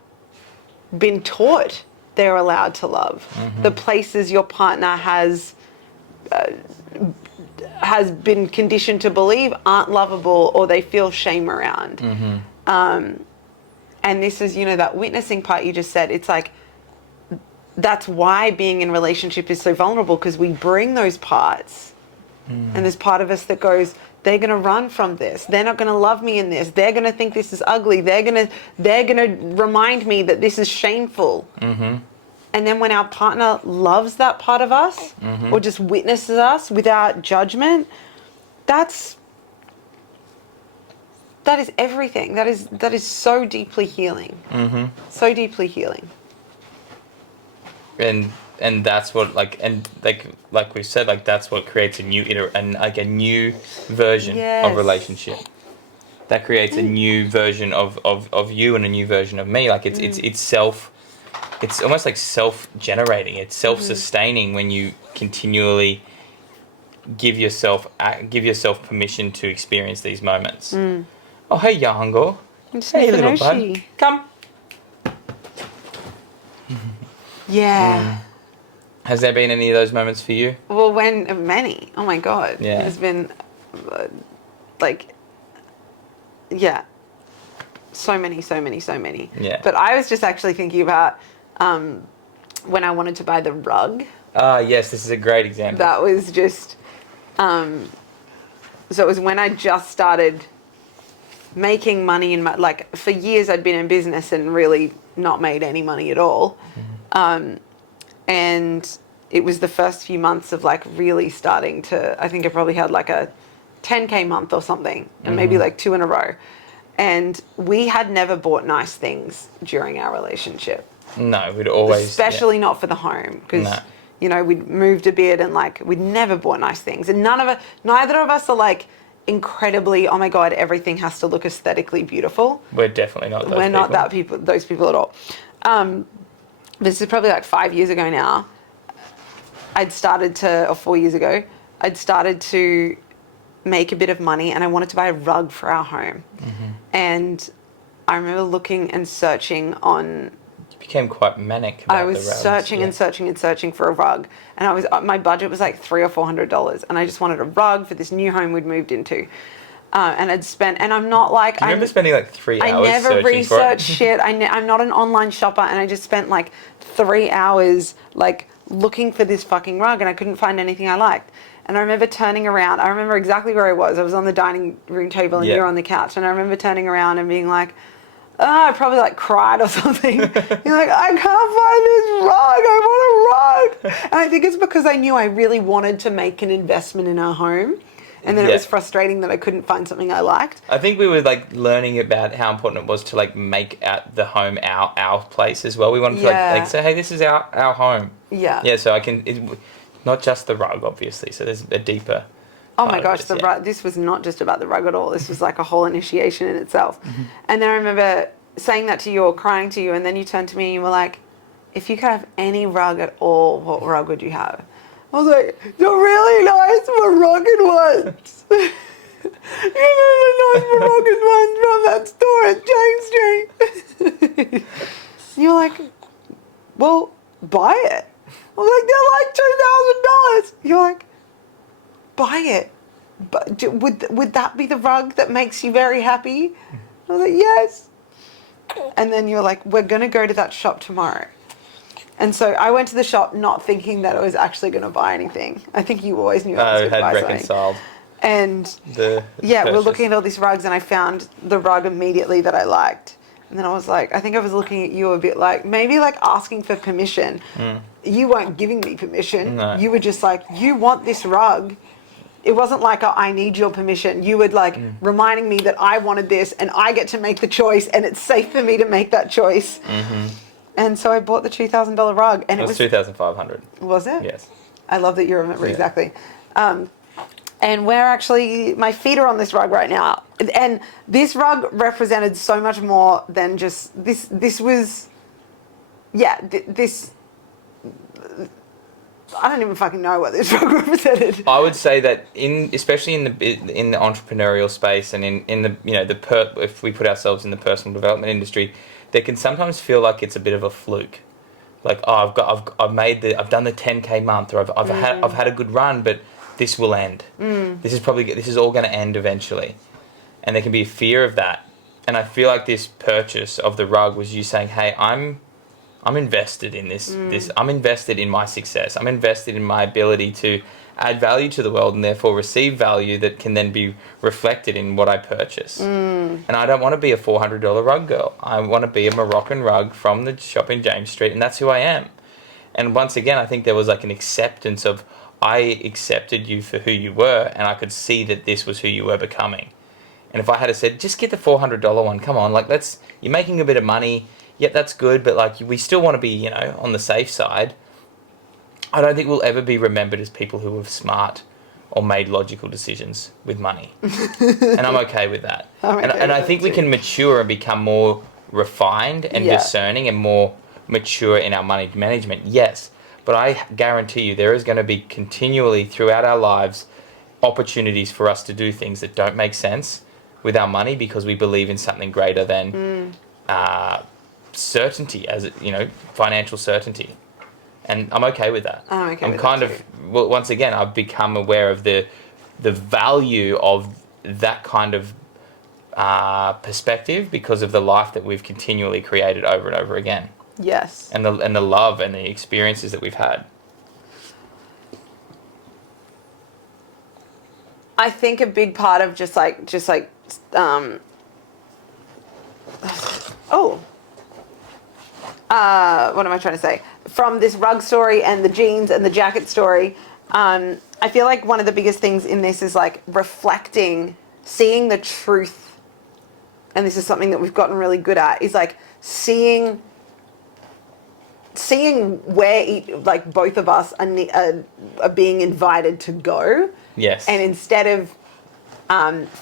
been taught they're allowed to love. The places your partner has been conditioned to believe aren't lovable or they feel shame around. And this is, that witnessing part you just said, it's like, that's why being in relationship is so vulnerable, because we bring those parts and there's part of us that goes, they're going to run from this. They're not going to love me in this. They're going to think this is ugly. They're going to remind me that this is shameful. And then when our partner loves that part of us or just witnesses us without judgment, that is everything. That is so deeply healing. So deeply healing. And that's what like we said, like that's what creates a new new version of relationship. That creates a new version of you and a new version of me. Like it's self it's almost like self-generating. It's self-sustaining when you continually give yourself permission to experience these moments. Oh, hey, Yahango. Hey, little bud. Come. Yeah. Has there been any of those moments for you? Well, many. Oh my God. Yeah. There's been, yeah. So many. Yeah. But I was just actually thinking about when I wanted to buy the rug. Yes, this is a great example. That was just, so it was when I just started making money for years I'd been in business and really not made any money at all. And it was the first few months of really starting to, I think I probably had a 10K month or something, and maybe 2 in a row. And we had never bought nice things during our relationship. No, we'd always... Especially not for the home, because, we'd moved a bit and we'd never bought nice things. And neither of us are incredibly, oh my God, everything has to look aesthetically beautiful. We're definitely not those people. We're not those people at all. This is probably 5 years ago now. Or 4 years ago, I'd started to make a bit of money and I wanted to buy a rug for our home. And I remember looking and searching on... You became quite manic about I was the rugs. searching and searching for a rug. And my budget was $300 or $400. And I just wanted a rug for this new home we'd moved into. And I'd spent, and I'm not Do you remember spending 3 hours I never searching researched for it? shit. I'm not an online shopper, and I just spent 3 hours looking for this fucking rug, and I couldn't find anything I liked. And I remember turning around. I remember exactly where I was. I was on the dining room table, and you were on the couch. And I remember turning around and being like, I probably cried or something. You're I can't find this rug. I want a rug. And I think it's because I knew I really wanted to make an investment in our home. And then it was frustrating that I couldn't find something I liked. I think we were learning about how important it was to make the home our place as well. We wanted to say, hey, this is our home. Yeah. Yeah. So not just the rug, obviously. So there's a deeper. Oh my gosh, the rug. This was not just about the rug at all. This was a whole initiation in itself. And then I remember saying that to you or crying to you, and then you turned to me and you were like, if you could have any rug at all, what rug would you have? I was like, the really nice Moroccan ones. You know the nice Moroccan ones from that store at James Street. You're like, well, buy it. I was like, they're $2,000. You're like, buy it. But would that be the rug that makes you very happy? I was like, yes. And then you're like, we're going to go to that shop tomorrow. And so I went to the shop not thinking that I was actually going to buy anything. I think you always knew I was going to buy something. reconciled. And we're looking at all these rugs, and I found the rug immediately that I liked. And then I was like, I think I was looking at you a bit maybe asking for permission. You weren't giving me permission. No. You were just you want this rug. It wasn't I need your permission. You were reminding me that I wanted this and I get to make the choice and it's safe for me to make that choice. And so I bought the $2,000 rug, and it was $2,500. Was it? Yes. I love that you remember exactly. And we're actually, my feet are on this rug right now, and this rug represented so much more than just this. This was, this. I don't even fucking know what this rug represented. I would say that especially in the entrepreneurial space and in the if we put ourselves in the personal development industry, there can sometimes feel like it's a bit of a fluke. I've done the 10K month, or I've had a good run, but this will end. This is all going to end eventually, and there can be a fear of that. And I feel like this purchase of the rug was you saying, hey, I'm invested in this. I'm invested in my success. I'm invested in my ability to add value to the world and therefore receive value that can then be reflected in what I purchase. And I don't want to be a $400 rug girl. I want to be a Moroccan rug from the shop in James Street, and that's who I am. And once again, I think there was an acceptance of, I accepted you for who you were, and I could see that this was who you were becoming. And if I had said, just get the $400 one, come on, you're making a bit of money, yep, that's good, but we still want to be, on the safe side. I don't think we'll ever be remembered as people who were smart or made logical decisions with money. And I'm okay with that. And I think we can mature and become more refined and discerning and more mature in our money management? Yes. But I guarantee you there is going to be continually throughout our lives opportunities for us to do things that don't make sense with our money because we believe in something greater than certainty, financial certainty. And I'm okay with that. I'm okay with kind that of, well, once again, I've become aware of the value of that kind of perspective because of the life that we've continually created over and over again. Yes. And the love and the experiences that we've had. I think a big part of what am I trying to say? From this rug story and the jeans and the jacket story, I feel like one of the biggest things in this is like reflecting, seeing the truth. And this is something that we've gotten really good at, is like seeing where both of us are being invited to go. Yes. And instead of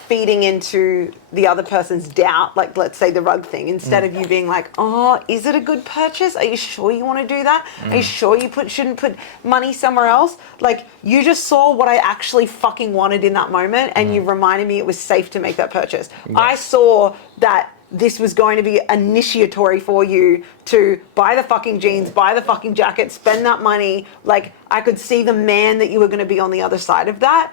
feeding into the other person's doubt, like let's say the rug thing, instead of you being like, oh, is it a good purchase? Are you sure you want to do that? Are you sure you shouldn't put money somewhere else? Like, you just saw what I actually fucking wanted in that moment, and you reminded me it was safe to make that purchase. Yes. I saw that this was going to be initiatory for you to buy the fucking jeans, buy the fucking jacket, spend that money. Like, I could see the man that you were going to be on the other side of that.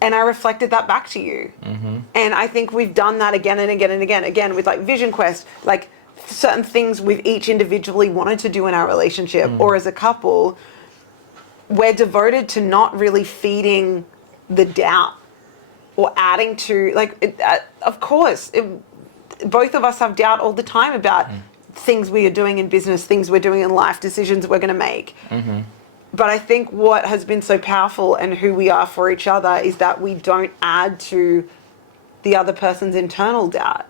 And I reflected that back to you. And I think we've done that again and again and again. Again, with like Vision Quest, like certain things we've each individually wanted to do in our relationship or as a couple, we're devoted to not really feeding the doubt or adding to, like, of course, both of us have doubt all the time about things we are doing in business, things we're doing in life, decisions we're going to make. But I think what has been so powerful and who we are for each other is that we don't add to the other person's internal doubt.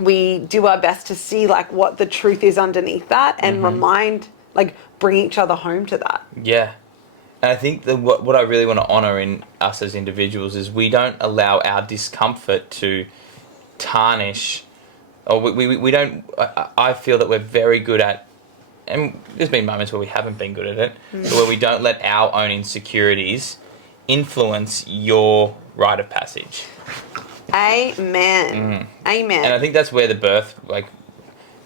We do our best to see like what the truth is underneath that and remind, like, bring each other home to that. Yeah. And I think that what I really want to honour in us as individuals is we don't allow our discomfort to tarnish, or we don't. I feel that we're very good at, and there's been moments where we haven't been good at it, but where we don't let our own insecurities influence your rite of passage. Amen. Amen. And I think that's where the birth,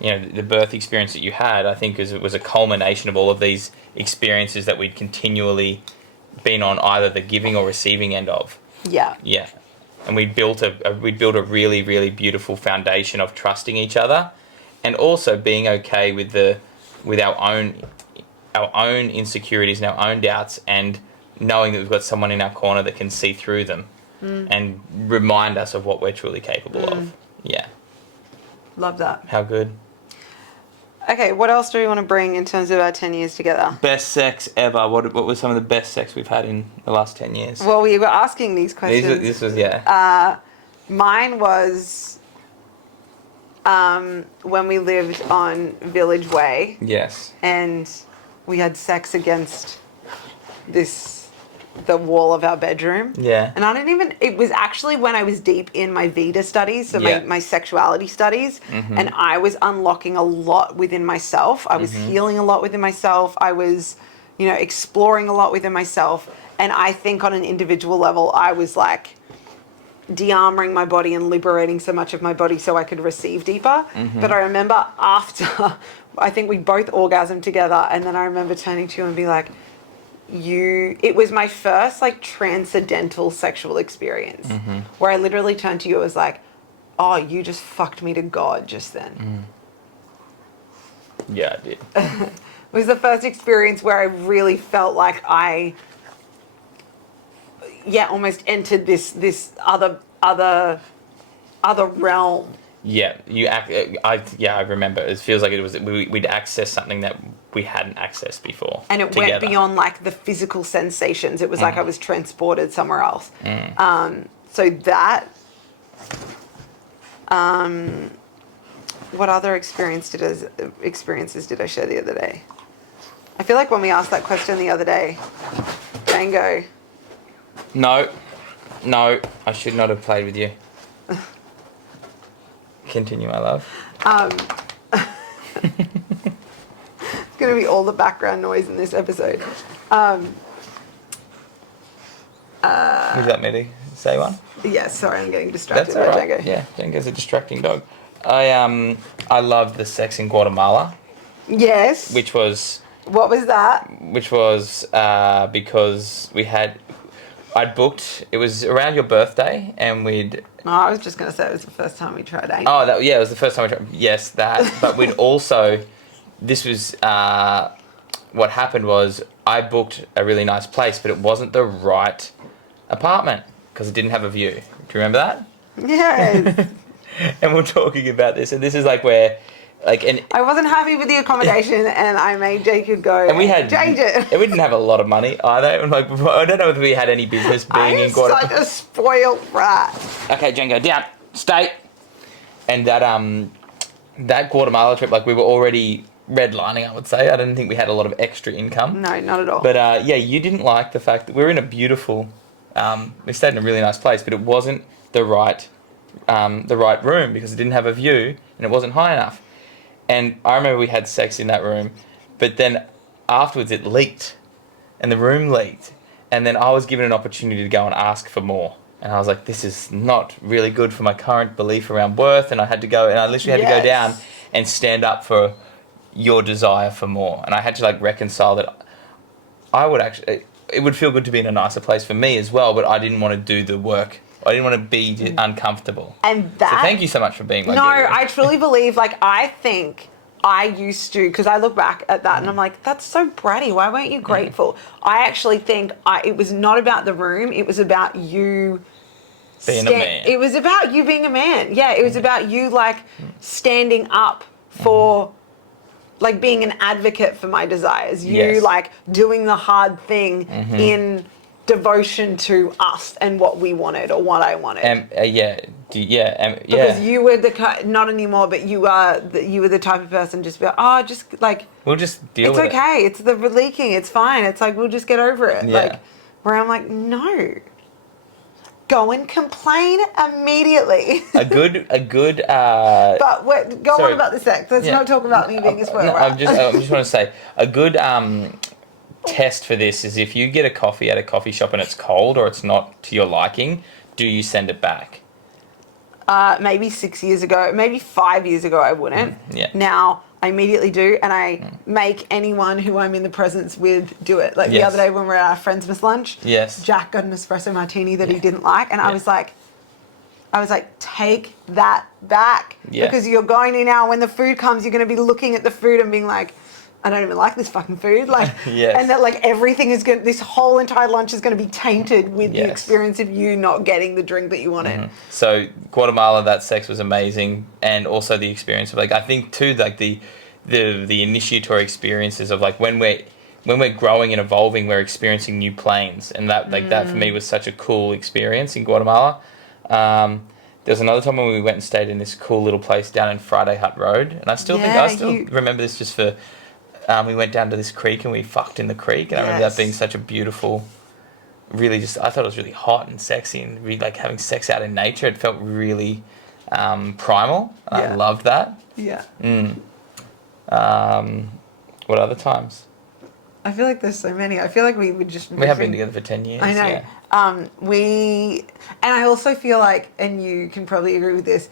the birth experience that you had, I think it was a culmination of all of these experiences that we'd continually been on either the giving or receiving end of. Yeah. Yeah. And we built a really, really beautiful foundation of trusting each other, and also being okay with our own insecurities and our own doubts, and knowing that we've got someone in our corner that can see through them and remind us of what we're truly capable of. Yeah. Love that. How good. Okay, what else do we want to bring in terms of our 10 years together? Best sex ever. What was some of the best sex we've had in the last 10 years? Well, we were asking these questions. This was, yeah. Mine was when we lived on Village Way. Yes. And we had sex against the wall of our bedroom. Yeah. And it was actually when I was deep in my Veda studies, so my sexuality studies, and I was unlocking a lot within myself. I was healing a lot within myself. I was, exploring a lot within myself. And I think on an individual level, I was like de-armoring my body and liberating so much of my body so I could receive deeper. But I remember after, I think we both orgasmed together, and then I remember turning to you and be like, it was my first like transcendental sexual experience where I literally turned to you and was like, oh, you just fucked me to God just then. Yeah, I did. It was the first experience where I really felt like I almost entered this other realm. Yeah, I remember. It feels like it was we'd accessed something that we hadn't accessed before. And it went beyond like the physical sensations. It was like I was transported somewhere else. So that. What other experiences did I share the other day? I feel like when we asked that question the other day, Django. No, I should not have played with you. Continue, my love. going to be all the background noise in this episode. Would you like me to say one? Yeah, sorry, I'm getting distracted by Django. Right. Yeah, Django's a distracting dog. I loved the sex in Guatemala. Yes. Which was... What was that? Which was because I'd booked, it was around your birthday, and we'd... Oh, I was just going to say it was the first time we tried anal. Oh, it was the first time we tried... Yes, that. But we'd also... This was... what happened was I booked a really nice place, but it wasn't the right apartment because it didn't have a view. Do you remember that? Yes. And we're talking about this, and this is like where... and I wasn't happy with the accommodation, and I made Jacob go and change it. And we didn't have a lot of money either. And I don't know if we had any business being in Guatemala. I'm such a spoiled rat. Okay, Django, down, stay. And that Guatemala trip, we were already redlining, I would say. I didn't think we had a lot of extra income. No, not at all. But you didn't like the fact that we were in a beautiful. We stayed in a really nice place, but it wasn't the right room because it didn't have a view and it wasn't high enough. And I remember we had sex in that room, but then afterwards it leaked, and the room leaked, and then I was given an opportunity to go and ask for more. And I was like, this is not really good for my current belief around worth, and I had to go, and I literally had to go down and stand up for your desire for more. And I had to reconcile that I would actually, it would feel good to be in a nicer place for me as well, but I didn't want to do the work. I didn't want to be uncomfortable. And that... So thank you so much for being my No, guru. I truly believe, I think I used to, because I look back at that and I'm like, that's so bratty. Why weren't you grateful? I actually think it was not about the room. It was about you... Being a man. It was about you being a man. Yeah, it was about you, standing up for... being an advocate for my desires. You, doing the hard thing in... devotion to us and what we wanted or what I wanted. Because you were not anymore, but you were the type of person just be we'll just deal with it. It's okay. It's the leaking. It's fine. It's we'll just get over it. Yeah. Where I'm like, no. Go and complain immediately. a good. But go on about the sex. Let's not talk about me being a spoiled rat. I just want to say a good test for this is if you get a coffee at a coffee shop and it's cold or it's not to your liking, do you send it back? Maybe 6 years ago, maybe 5 years ago, I wouldn't. Now I immediately do, and I make anyone who I'm in the presence with do it. The other day when we were at our Friendsmas lunch, Jack got an espresso martini that he didn't like, and I was like, take that back because you're going to now when the food comes, you're going to be looking at the food and being like, I don't even like this fucking food. And that everything is going. This whole entire lunch is going to be tainted with the experience of you not getting the drink that you wanted. So Guatemala, that sex was amazing, and also the experience of I think too the initiatory experiences of when we're growing and evolving, we're experiencing new planes, and that that for me was such a cool experience in Guatemala. There was another time when we went and stayed in this cool little place down in Friday Hut Road, and I still remember this just for. We went down to this creek and we fucked in the creek, and I remember that being such a beautiful, I thought it was really hot and sexy, and really having sex out in nature. It felt really primal. I loved that. Yeah. What other times? I feel like there's so many. I feel like we would just... We have been together for 10 years. I know. Yeah. And I also feel and you can probably agree with this,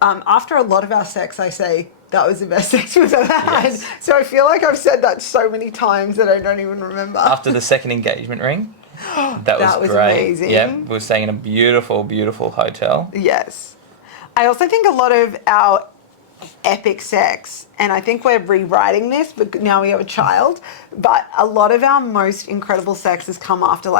after a lot of our sex, I say, that was the best sex we've ever had. Yes. So I feel like I've said that so many times that I don't even remember. After the second engagement ring, that was great. Amazing. Yeah, we were staying in a beautiful, beautiful hotel. Yes. I also think a lot of our epic sex, and I think we're rewriting this, but now we have a child, but a lot of our most incredible sex has come after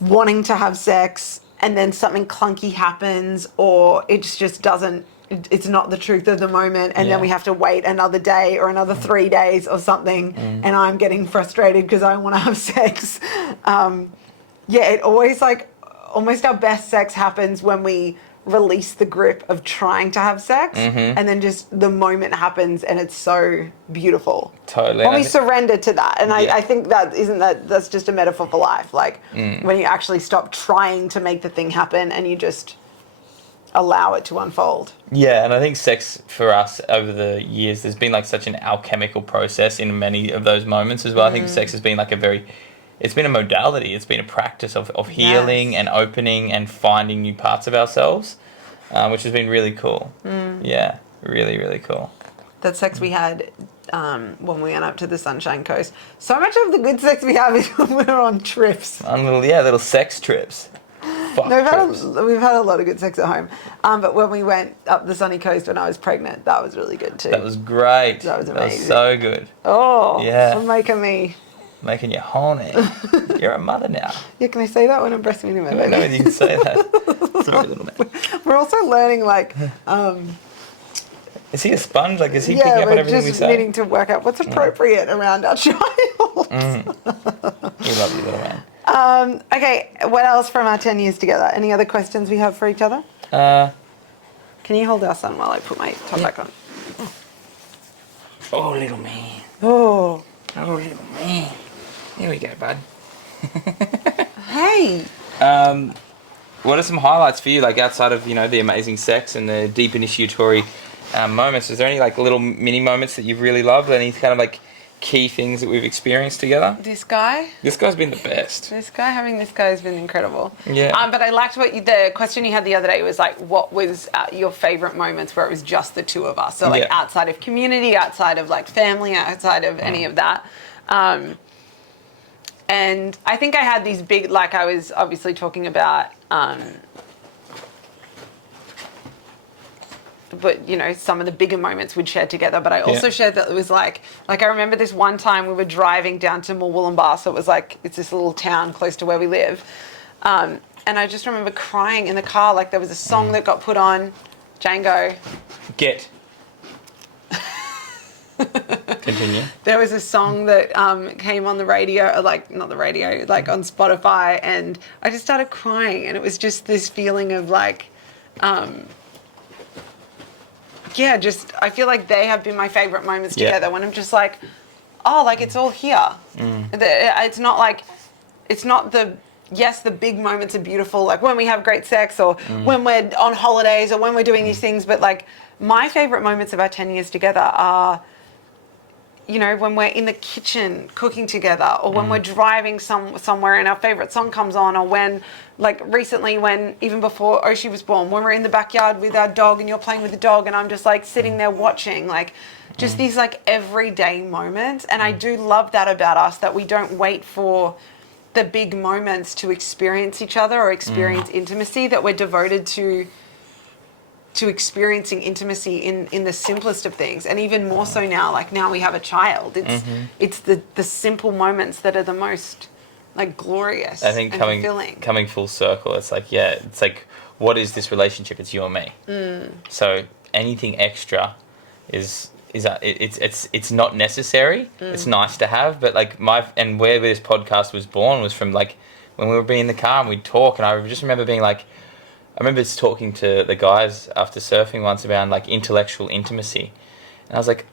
wanting to have sex and then something clunky happens or it just doesn't, it's not the truth of the moment, and then we have to wait another day or another 3 days or something, and I'm getting frustrated because I want to have sex. It always almost our best sex happens when we release the grip of trying to have sex, and then just the moment happens and it's so beautiful. Totally. When we surrender to that, and I think that's just a metaphor for life. When you actually stop trying to make the thing happen and you just allow it to unfold. Yeah, and I think sex for us over the years, there's been like such an alchemical process in many of those moments as well. I think sex has been like it's been a modality, it's been a practice of healing and opening and finding new parts of ourselves, which has been really cool. Yeah, really, really cool. That sex we had when we went up to the Sunshine Coast. So much of the good sex we have is when we're on trips. On little sex trips. We've had a lot of good sex at home. But when we went up the sunny coast when I was pregnant, that was really good too. That was great. That was amazing. That was so good. Oh, yeah. Making you horny. You're a mother now. Yeah, can I say that when I'm breastfeeding my baby? I don't know if you can say that. Sorry, little man. We're also learning is he a sponge? Like, is he picking up on everything we say? Yeah, we're just needing to work out what's appropriate around our child. We love you, little man. Okay, what else from our 10 years together? Any other questions we have for each other? Can you hold our son while I put my top back on? Oh, little man. Oh, little man. Here we go, bud. Hey. What are some highlights for you, like outside of the amazing sex and the deep initiatory moments? Is there any like little mini moments that you've really loved? Any kind of like key things that we've experienced together? This guy's been the best. Having this guy has been incredible. Yeah. But I liked the question you had the other day was like, what was your favorite moments where it was just the two of us? So like outside of community, outside of like family, outside of any of that. And I think I had these big, like I was obviously talking about, but some of the bigger moments we'd shared together, but I also shared that it was like I remember this one time we were driving down to Wollongbar, so it's this little town close to where we live, and I just remember crying in the car, like there was a song that got put on, Django. Get. Continue. There was a song that came on the radio, not the radio, like on Spotify, and I just started crying, and it was just this feeling of like, I feel like they have been my favorite moments together when I'm just like, oh, like it's all here. It's not the big moments are beautiful, like when we have great sex or when we're on holidays or when we're doing these things, but like my favorite moments of our 10 years together are, when we're in the kitchen cooking together, or when we're driving somewhere and our favorite song comes on, or when, like recently, when even before Oshi was born, when we're in the backyard with our dog and you're playing with the dog and I'm just like sitting there watching, like just these like everyday moments. And I do love that about us, that we don't wait for the big moments to experience each other or experience intimacy, that we're devoted to experiencing intimacy in the simplest of things, and even more so now. Like now we have a child. It's the simple moments that are the most like glorious. I think coming full circle. It's like what is this relationship? It's you and me. So anything extra is it's not necessary. It's nice to have, but like where this podcast was born was from like when we were being in the car and we'd talk, and I just remember being like. I remember talking to the guys after surfing once about like intellectual intimacy. And I was like,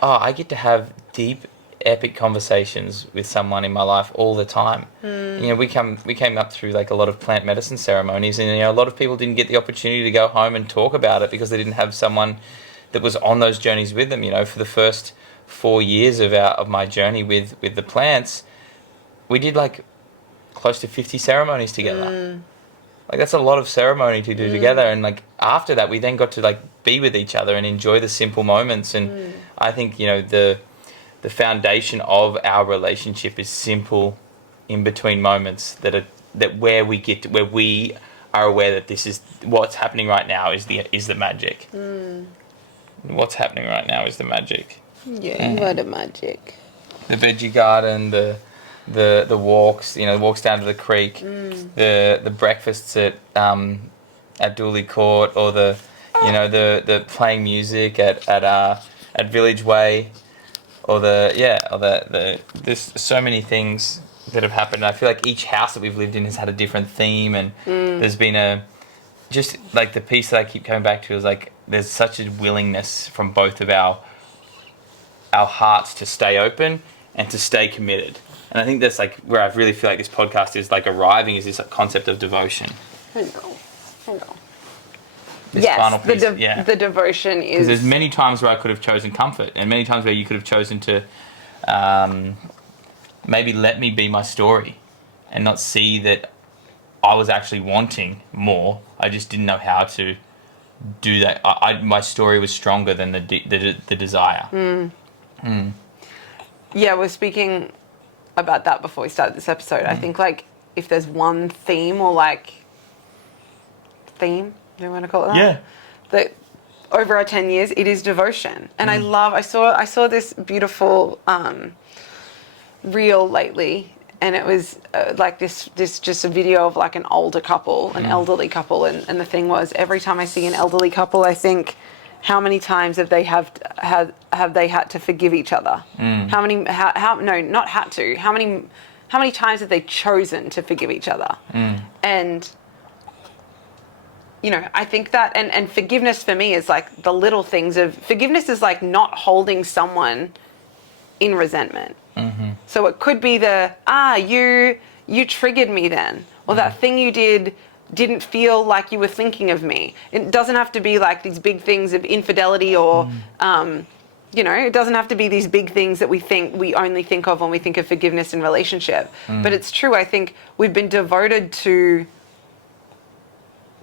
oh, I get to have deep, epic conversations with someone in my life all the time. We came up through like a lot of plant medicine ceremonies, and a lot of people didn't get the opportunity to go home and talk about it because they didn't have someone that was on those journeys with them. For the first 4 years of my journey with the plants, we did like close to 50 ceremonies together. Like that's a lot of ceremony to do together, and like after that we then got to like be with each other and enjoy the simple moments. And I think the foundation of our relationship is simple in between moments where we are aware that this is what's happening right now is the magic. What's happening right now is the magic. What a magic. The veggie garden, the walks, walks down to the creek, the breakfasts at Dooley Court, or the playing music at Village Way, or there's so many things that have happened. I feel like each house that we've lived in has had a different theme, and there's been just like the piece that I keep coming back to is like there's such a willingness from both of our hearts to stay open and to stay committed. And I think that's like where I really feel like this podcast is like arriving, is this like concept of devotion. I know. This final piece. The devotion is... Because there's many times where I could have chosen comfort, and many times where you could have chosen to maybe let me be my story and not see that I was actually wanting more. I just didn't know how to do that. My story was stronger than the desire. Yeah, we're speaking about that before we started this episode. I think, like, if there's one theme or, like, theme, do you want to call it that? Yeah. That over our 10 years, it is devotion. And I saw this beautiful reel lately, and it was like this just a video of like an older couple, an elderly couple, and the thing was, every time I see an elderly couple, I think, how many times have they had to forgive each other? How many times have they chosen to forgive each other? And you know, I think that, and forgiveness for me is like the little things of, forgiveness is like not holding someone in resentment. So it could be you triggered me then, or that thing you did didn't feel like you were thinking of me. It doesn't have to be like these big things of infidelity or, you know, it doesn't have to be these big things that we only think of when we think of forgiveness in relationship. But it's true, I think we've been devoted to,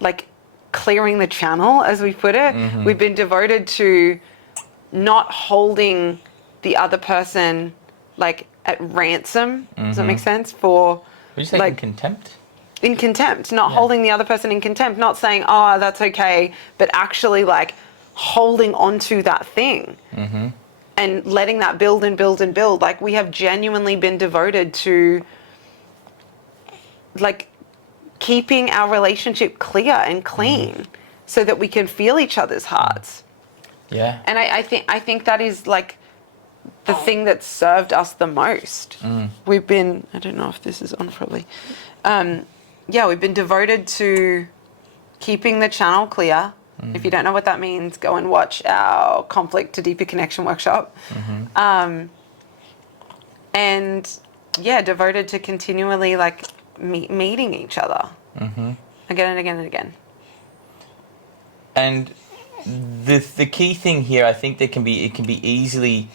like, clearing the channel, as we put it. We've been devoted to not holding the other person, like, at ransom. Does that make sense? For, would you say, like, in contempt? In contempt, not holding the other person in contempt, not saying, oh, that's okay, but actually, like, holding onto that thing and letting that build and build and build. Like, we have genuinely been devoted to, like, keeping our relationship clear and clean so that we can feel each other's hearts. Yeah. And I think that is, like, the thing that served us the most. We've been, I don't know if this is on properly. We've been devoted to keeping the channel clear. If you don't know what that means, go and watch our Conflict to Deeper Connection workshop. And yeah, devoted to continually, like, meeting each other again and again and again. And the key thing here, I think it can be easily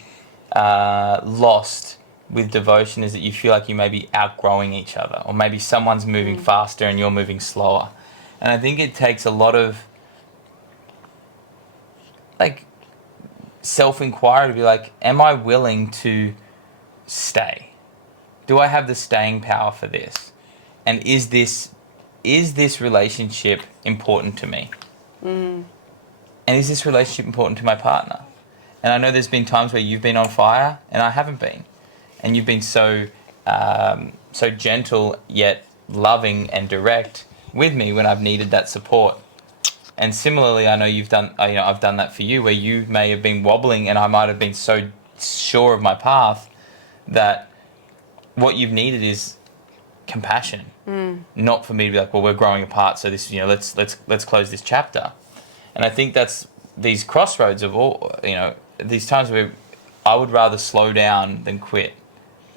lost with devotion, is that you feel like you may be outgrowing each other, or maybe someone's moving faster and you're moving slower. And I think it takes a lot of, like, self-inquiry to be like, am I willing to stay? Do I have the staying power for this? And is this relationship important to me? And is this relationship important to my partner? And I know there's been times where you've been on fire and I haven't been. And you've been so gentle yet loving and direct with me when I've needed that support. And similarly, I know I've done that for you, where you may have been wobbling and I might have been so sure of my path that what you've needed is compassion, not for me to be like, well, we're growing apart, so this, let's close this chapter. And I think that's these crossroads of all, these times where I would rather slow down than quit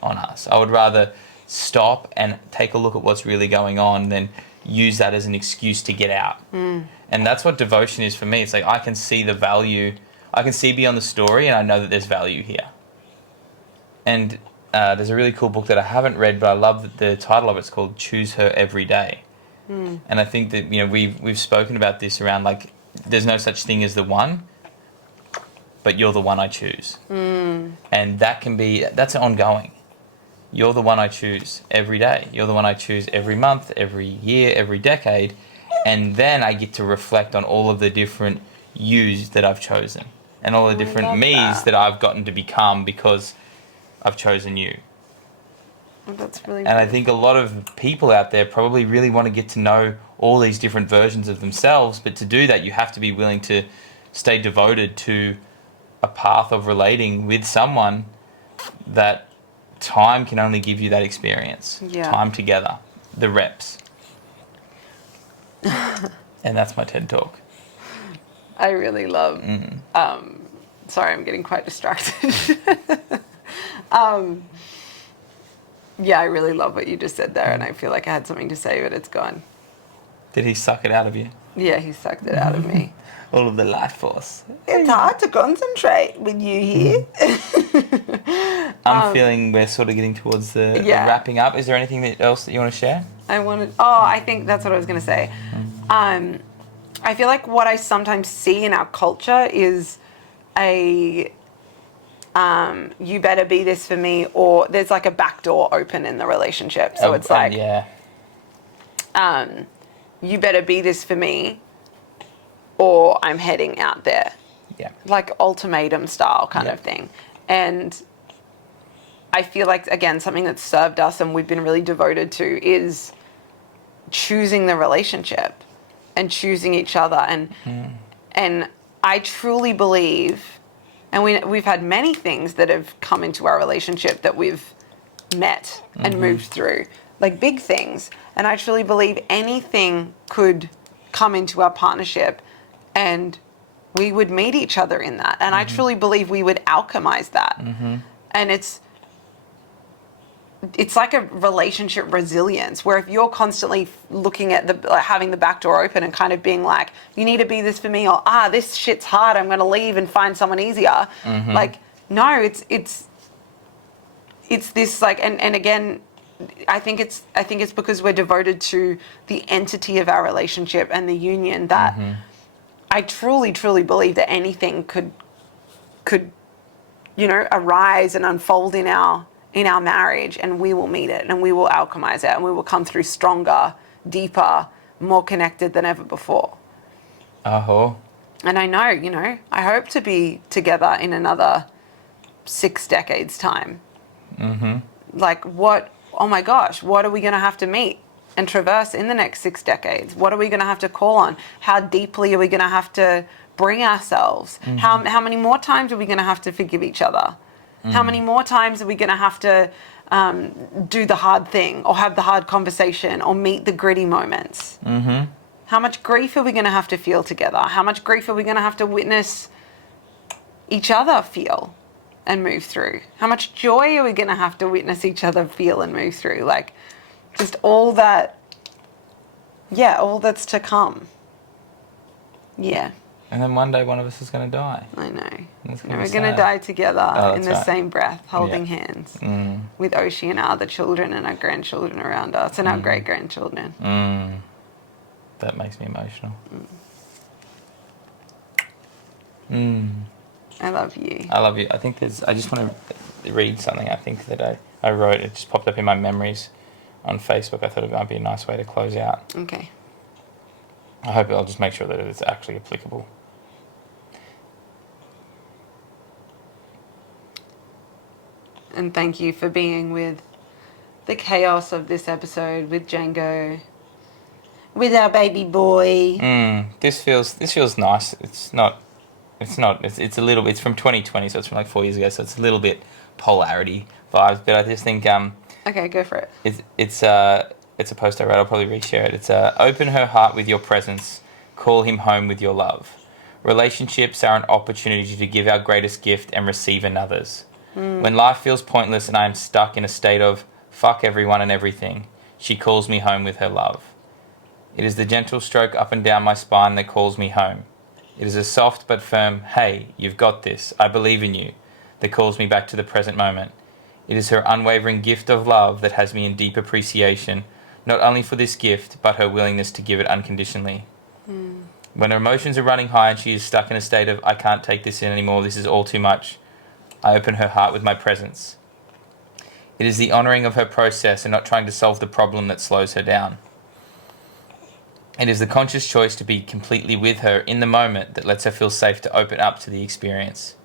on us. I would rather stop and take a look at what's really going on than use that as an excuse to get out. And that's what devotion is for me. It's like, I can see the value, I can see beyond the story, and I know that there's value here. And there's a really cool book that I haven't read, but I love the title of it. It's called Choose Her Every Day. And I think that, we've spoken about this around, like, there's no such thing as the one, but you're the one I choose. And that's ongoing. You're the one I choose every day. You're the one I choose every month, every year, every decade. And then I get to reflect on all of the different yous that I've chosen and all the different me's that I've gotten to become because I've chosen you. That's really And I think a lot of people out there probably really want to get to know all these different versions of themselves, but to do that you have to be willing to stay devoted to a path of relating with someone that time can only give you that experience. Time together, the reps. And that's my TED Talk. I really love, sorry, I'm getting quite distracted. I really love what you just said there, and I feel like I had something to say, but it's gone. Did he suck it out of you? Yeah, he sucked it out of me. All of the life force. It's hard to concentrate with you here. I'm feeling we're sort of getting towards the wrapping up. Is there anything else that you want to share? I think that's what I was going to say. I feel like what I sometimes see in our culture is you better be this for me, or there's like a back door open in the relationship. So it's like, you better be this for me, or I'm heading out there. Yeah. Like ultimatum style kind of thing. And I feel like, again, something that's served us and we've been really devoted to is choosing the relationship and choosing each other. And I truly believe, and we've had many things that have come into our relationship that we've met and moved through, like big things. And I truly believe anything could come into our partnership and we would meet each other in that. And I truly believe we would alchemize that. And it's like a relationship resilience where if you're constantly looking at having the back door open and kind of being like, you need to be this for me, or this shit's hard, I'm going to leave and find someone easier. Like, no, it's this like, and again, I think it's because we're devoted to the entity of our relationship and the union that I truly, truly believe that anything could, arise and unfold in our marriage, and we will meet it and we will alchemize it and we will come through stronger, deeper, more connected than ever before. And I know, I hope to be together in another 6 decades time. Like oh my gosh, what are we going to have to meet and traverse in the next 6 decades? What are we going to have to call on? How deeply are we going to have to bring ourselves? How many more times are we going to have to forgive each other? How many more times are we going to have to do the hard thing or have the hard conversation or meet the gritty moments? How much grief are we going to have to feel together? How much grief are we going to have to witness each other feel and move through? How much joy are we going to have to witness each other feel and move through? Like, just all that, all that's to come. Yeah. And then one day one of us is going to die. I know. We're going to die together in the same breath, holding hands with Oshi and our other children and our grandchildren around us and our great-grandchildren. That makes me emotional. I love you. I love you. I think I just want to read something I think that I wrote. It just popped up in my memories on Facebook. I thought it might be a nice way to close out. Okay. I hope I'll just make sure that it's actually applicable. And thank you for being with the chaos of this episode with Django, with our baby boy. This feels nice. It's a little bit, it's from 2020, so it's from like 4 years ago, so it's a little bit polarity vibes, but I just think okay, go for it. It's a post I wrote. I'll probably reshare it. It's open her heart with your presence, call him home with your love. Relationships are an opportunity to give our greatest gift and receive another's. When life feels pointless and I am stuck in a state of fuck everyone and everything, she calls me home with her love. It is the gentle stroke up and down my spine that calls me home. It is a soft but firm, hey, you've got this, I believe in you, that calls me back to the present moment. It is her unwavering gift of love that has me in deep appreciation, not only for this gift, but her willingness to give it unconditionally. When her emotions are running high and she is stuck in a state of, I can't take this in anymore, this is all too much, I open her heart with my presence. It is the honouring of her process and not trying to solve the problem that slows her down. It is the conscious choice to be completely with her in the moment that lets her feel safe to open up to the experience.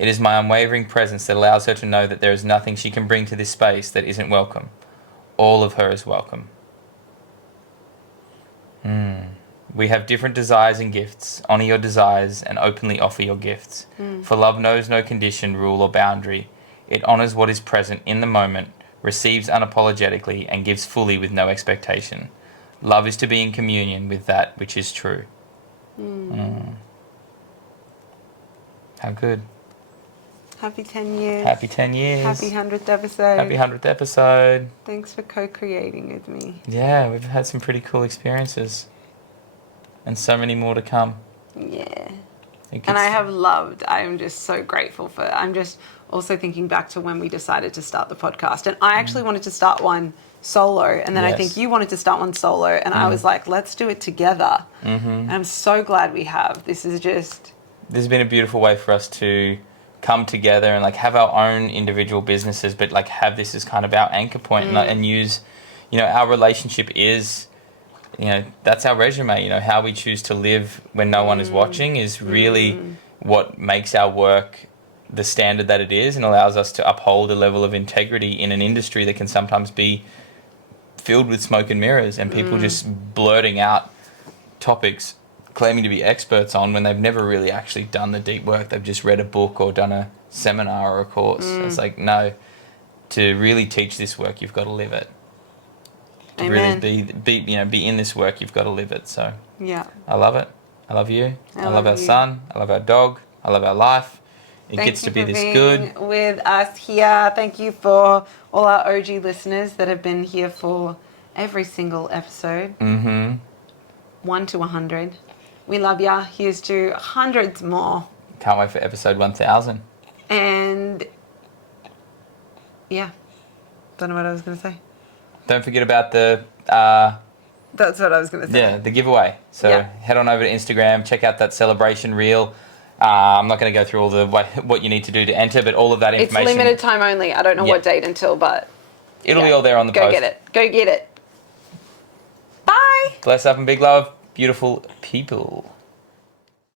It is my unwavering presence that allows her to know that there is nothing she can bring to this space that isn't welcome. All of her is welcome. We have different desires and gifts. Honour your desires and openly offer your gifts. For love knows no condition, rule or boundary. It honours what is present in the moment, receives unapologetically and gives fully with no expectation. Love is to be in communion with that which is true. How good. Happy 10 years. Happy 10 years. Happy 100th episode. Happy 100th episode. Thanks for co-creating with me. Yeah, we've had some pretty cool experiences. and so many more to come. Yeah. And I have loved, I'm just so grateful for, I'm just also thinking back to when we decided to start the podcast. And I actually wanted to start one solo. And then I think you wanted to start one solo. And I was like, let's do it together. And I'm so glad we have. This has been a beautiful way for us to come together and like have our own individual businesses, but like have this as kind of our anchor point and use, you know, our relationship is, you know, that's our resume. You know, how we choose to live when no one is watching is really what makes our work the standard that it is and allows us to uphold a level of integrity in an industry that can sometimes be filled with smoke and mirrors and people just blurting out topics claiming to be experts on when they've never really actually done the deep work. They've just read a book or done a seminar or a course. It's like, no, to really teach this work, you've got to live it. To really be in this work, you've got to live it. So yeah, I love it. I love you. I love our son. I love our dog. I love our life. It gets to be this good. With us here. Thank you for all our OG listeners that have been here for every single episode. 1 to 100. We love ya. Here's to hundreds more. Can't wait for episode 1000. And yeah, don't know what I was going to say. Don't forget about the... That's what I was going to say. Yeah, the giveaway. So head on over to Instagram, check out that celebration reel. I'm not going to go through all the what you need to do to enter, but all of that information... It's limited time only. I don't know what date until, but... It'll be all there on the post. Go get it. Go get it. Bye. Bless up and big love, beautiful people.